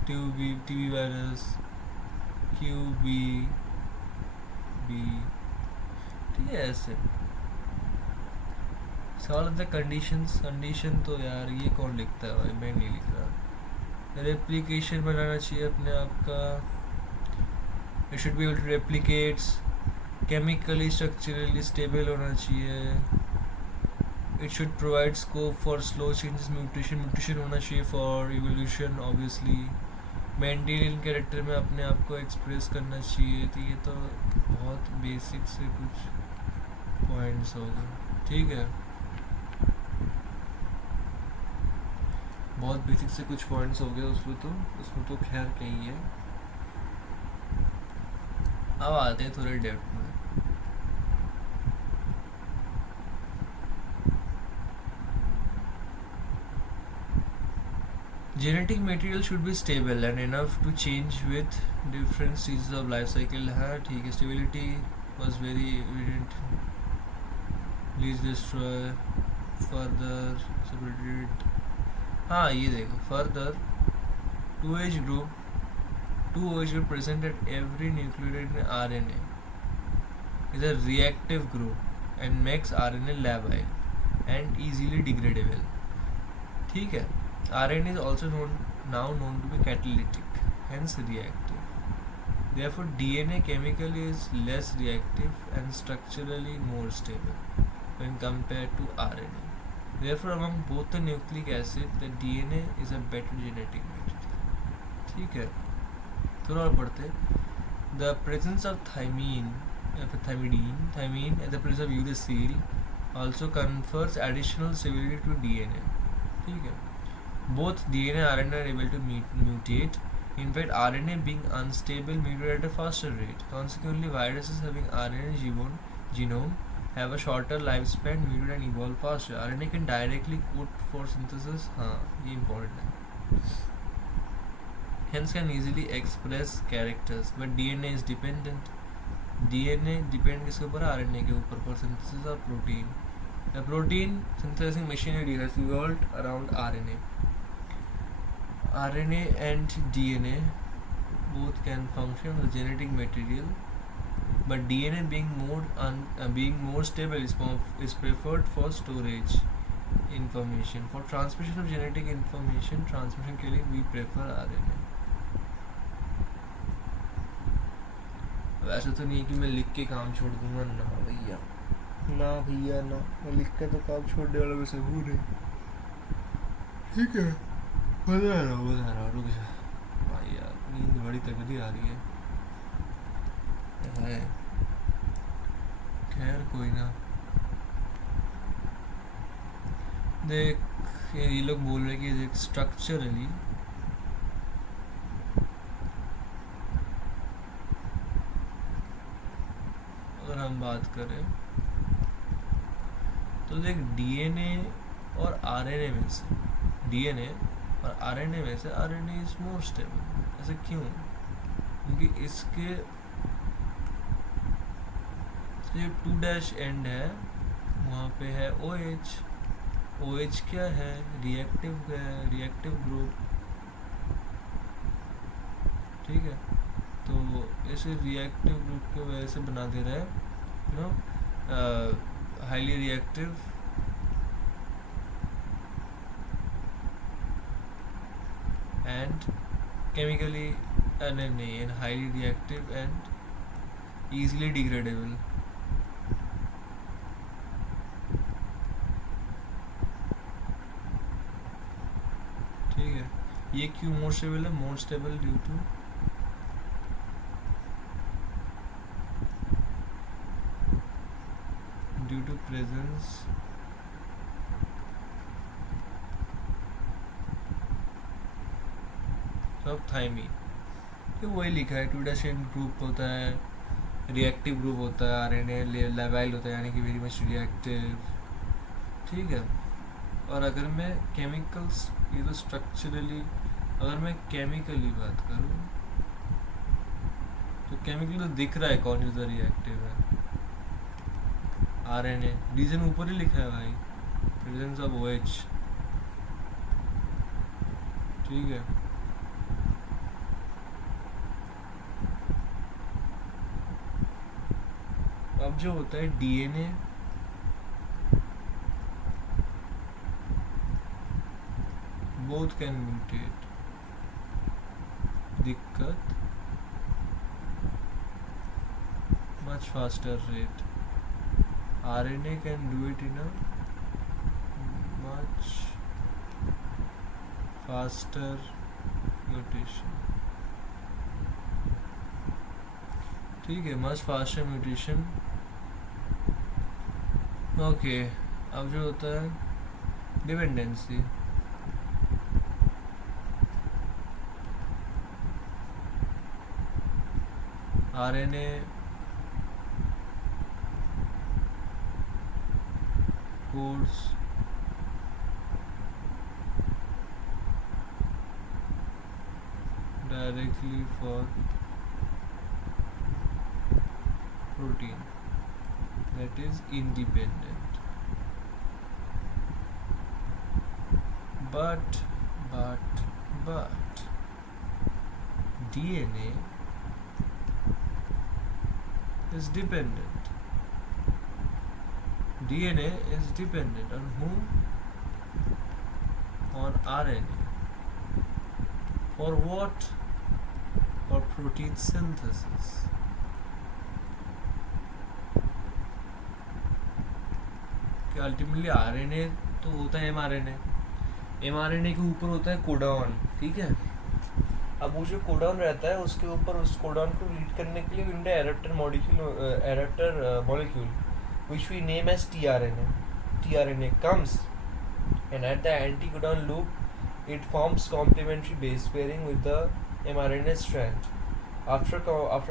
टीबी वायरस, क्यूबी बी. ठीक है, ऐसे सॉल्व द कंडीशन. तो यार ये कौन लिखता है भाई, मैं नहीं लिख रहा. रेप्लिकेशन बनाना चाहिए अपने आप का. It should be able to replicates. Chemically structurally stable होना चाहिए. It should provide scope for slow changes, mutation होना चाहिए for evolution obviously. Mendelian character में अपने आप को एक्सप्रेस करना चाहिए. तो ये तो बहुत बेसिक से कुछ पॉइंट्स हो गए. ठीक है, बहुत बेसिक से कुछ पॉइंट्स हो गए उसमें तो खैर कहीं है. अब आते हैं थोड़े डेप्थ में. Genetic material should be stable and enough to change with different stages of life cycle. हाँ ठीक है, stability was very evident. Please destroy further separated. हाँ ये देखो, further to OH group present at every nucleotide in RNA is a reactive group and makes RNA labile and easily degradable. ठीक है, RNA is also now known to be catalytic, hence reactive. Therefore, DNA chemically is less reactive and structurally more stable when compared to RNA. Therefore, among both the nucleic acid, the DNA is a better genetic material. ठीक है, थोड़ा और पढ़ते. The presence of thymine at the presence of uracil also confers additional stability to DNA. ठीक है, both DNA and RNA are able to mutate In fact, RNA being unstable mutated at a faster rate. Consequently, viruses having RNA genome have a shorter lifespan, mutate and evolve faster. RNA can directly code for synthesis. हाँ, ये important है. Hence can easily express characters, but DNA is dependent. DNA depend किसके ऊपर? RNA के ऊपर for synthesis of protein. The protein synthesizing machinery has evolved around RNA. RNA and DNA both can function as genetic material, but DNA being more stable is preferred for storage information. For transmission of genetic information transmission के लिए we prefer RNA. वैसे तो नहीं है कि मैं लिख के काम छोड़ दूंगा, ना भैया ना भैया ना, मैं लिख के तो काम छोड़ने वाला वैसे हूँ नहीं. ठीक है, बता रहा हूँ, रुक जा भाई यार, नींद बड़ी तगड़ी आ रही है. खैर कोई ना. देख ये लोग बोल रहे कि देख स्ट्रक्चरली अगर हम बात करें तो देख डीएनए और आरएनए में से डीएनए और आरएनए में से आरएनए इज मोर स्टेबल. ऐसे क्यों? क्योंकि इसके जो 2' एंड है वहाँ पे है OH. OH क्या है? Reactive group. ठीक है, तो इसे रिएक्टिव ग्रुप की वजह से बना दे रहा है, you know, highly reactive and chemically नहीं and highly reactive and easily degradable. ठीक है, ये क्यों मोर स्टेबल है? More stable due to presence of thymine. तो वही लिखा है 2' ग्रुप होता है, रिएक्टिव ग्रुप होता है, आरएनए लेवाइल होता है यानी कि वेरी मच रिएक्टिव. ठीक है, और अगर मैं केमिकल्स, ये तो स्ट्रक्चरली, अगर मैं केमिकली बात करूँ तो केमिकल तो दिख रहा है कौन ज़्यादा रिएक्टिव है. आरएनए रीजन ऊपर ही लिखा है भाई, रीजन ऑफ OH. ठीक है, अब जो होता है डीएनए बोथ कैन म्यूटेट. दिक्कत much faster rate. RNA can do it in a much faster mutation. ठीक है, much faster mutation. ओके, अब जो होता है dependency. RNA codes directly for protein that is independent, but DNA is dependent. DNA is dependent on whom? On RNA. For what? For protein synthesis. कि ultimately RNA तो होता है mRNA के ऊपर होता है कोडॉन. ठीक है, अब वो जो कोडॉन रहता है उसके ऊपर उस कोडॉन को रीड करने के लिए window adapter molecule which we name as tRNA. tRNA comes and at the anticodon loop it forms complementary base pairing with the mRNA strand. After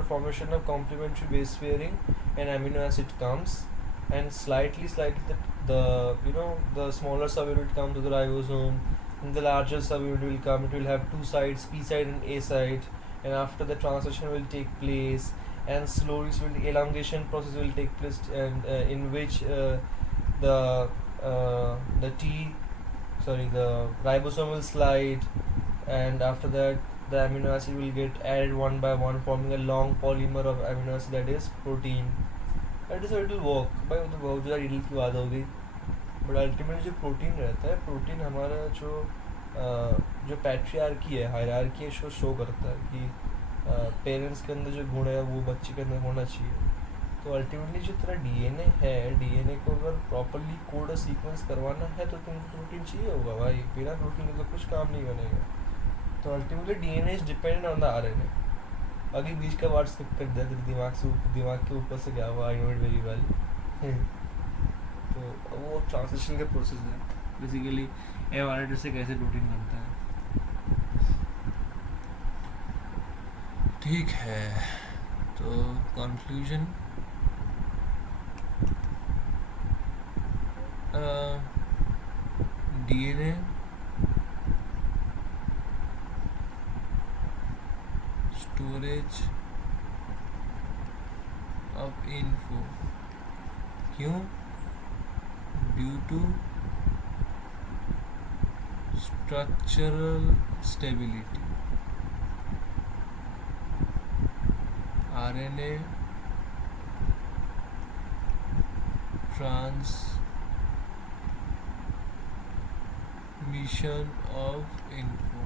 formation of complementary base pairing, an amino acid comes, and slightly the smaller subunit will come to the ribosome, and the larger subunit will come. It will have two sides, P side and A side, and after the translation will take place, and slowly the elongation process will take place, and in which the the ribosome will slide, and after that the amino acid will get added one by one, forming a long polymer of amino acid, that is protein. That is how it will work. भाई वो तो बहुत ज़्यादा detail की बात हो गई, but ultimately जो प्रोटीन रहता है, प्रोटीन हमारा जो पैट्रियार्की है, हायरार्की है, शो करता है कि पेरेंट्स के अंदर जो गुण है वो बच्चे के अंदर होना चाहिए. तो अल्टीमेटली जो तेरा डीएनए है, डीएनए को अगर प्रॉपरली कोड और सीक्वेंस करवाना है तो तुमको प्रोटीन चाहिए होगा भाई. बिना प्रोटीन के तो कुछ काम नहीं बनेगा. तो ultimately DNA is dependent on the RNA. अभी बीच का वर्ड स्किप कर दिया, तेरे दिमाग के ऊपर से क्या हुआ, I know it very well. तो वो ट्रांसलेशन का प्रोसेस है बेसिकली, एमआरएनए से कैसे प्रोटीन बनता है. ठीक है, तो conclusion, DNA storage of info. क्यों? Due to structural stability. RNA transmission of info.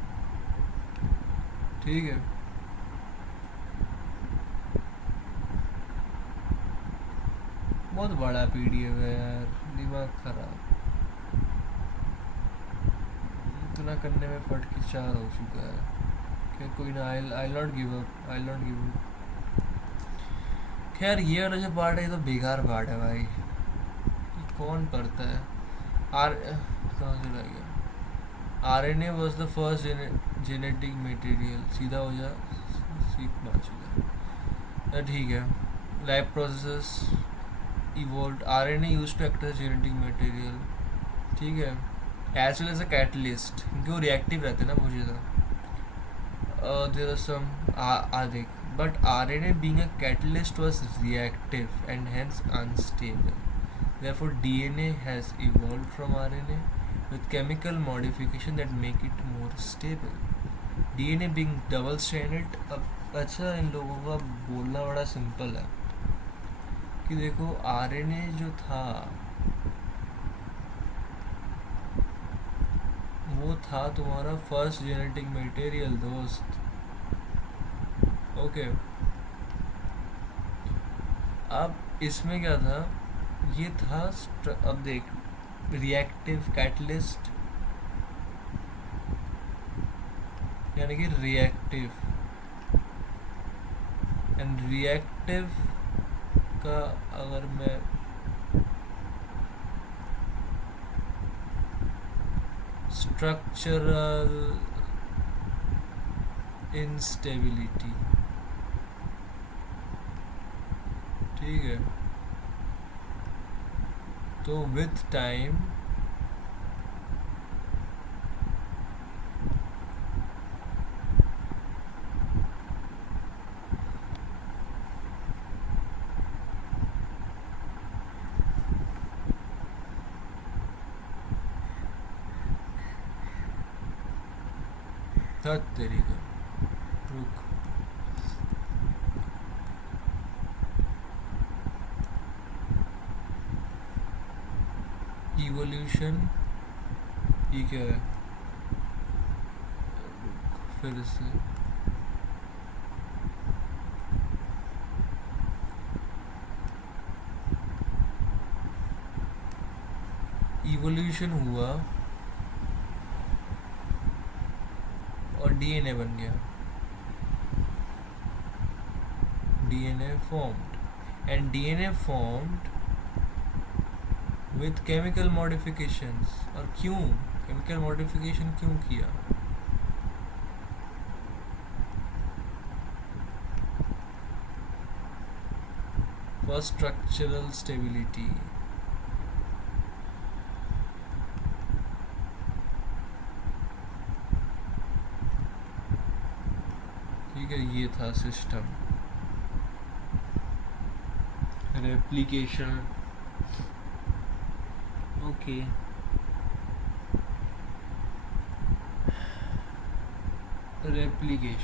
ठीक है. बहुत बड़ा पीडीएफ है यार, दिमाग खराब. इतना करने में फट के 4 हो चुका है. क्या कोई ना, आई नॉट गिव अप. खैर ये वाला जो पार्ट है ये तो बेकार पार्ट है भाई. ये कौन पढ़ता है? कहाँ से लग गया? RNA was the first genetic material. सीधा हो जा, सीख बात चुका. ठीक है. Life processes evolved. RNA used to act as genetic material. ठीक है. As well as a catalyst, क्योंकि वो reactive रहते हैं ना बहुत ज़्यादा. There are some but RNA being a catalyst was reactive and hence unstable. Therefore, DNA has evolved from RNA with chemical modification that make it more stable. DNA being double-stranded. अब अच्छा, इन लोगों का बोलना बड़ा सिंपल है कि देखो RNA जो था वो था तुम्हारा फर्स्ट जेनेटिक मटेरियल दोस्त. ओके. अब इसमें क्या था, ये था अब देख, रिएक्टिव कैटलिस्ट यानी कि रिएक्टिव, एंड रिएक्टिव का अगर मैं स्ट्रक्चरल इंस्टेबिलिटी. ठीक है. तो विथ टाइम तरीका रुक. इवोल्यूशन ये क्या है? फिर से इवोल्यूशन हुआ और डीएनए बन गया. DNA formed, and DNA formed with chemical modifications. और क्यों केमिकल मॉडिफिकेशन क्यों किया? was structural stability. ठीक है, ये था सिस्टम. रेप्लिकेशन. ओके. रेप्लिकेशन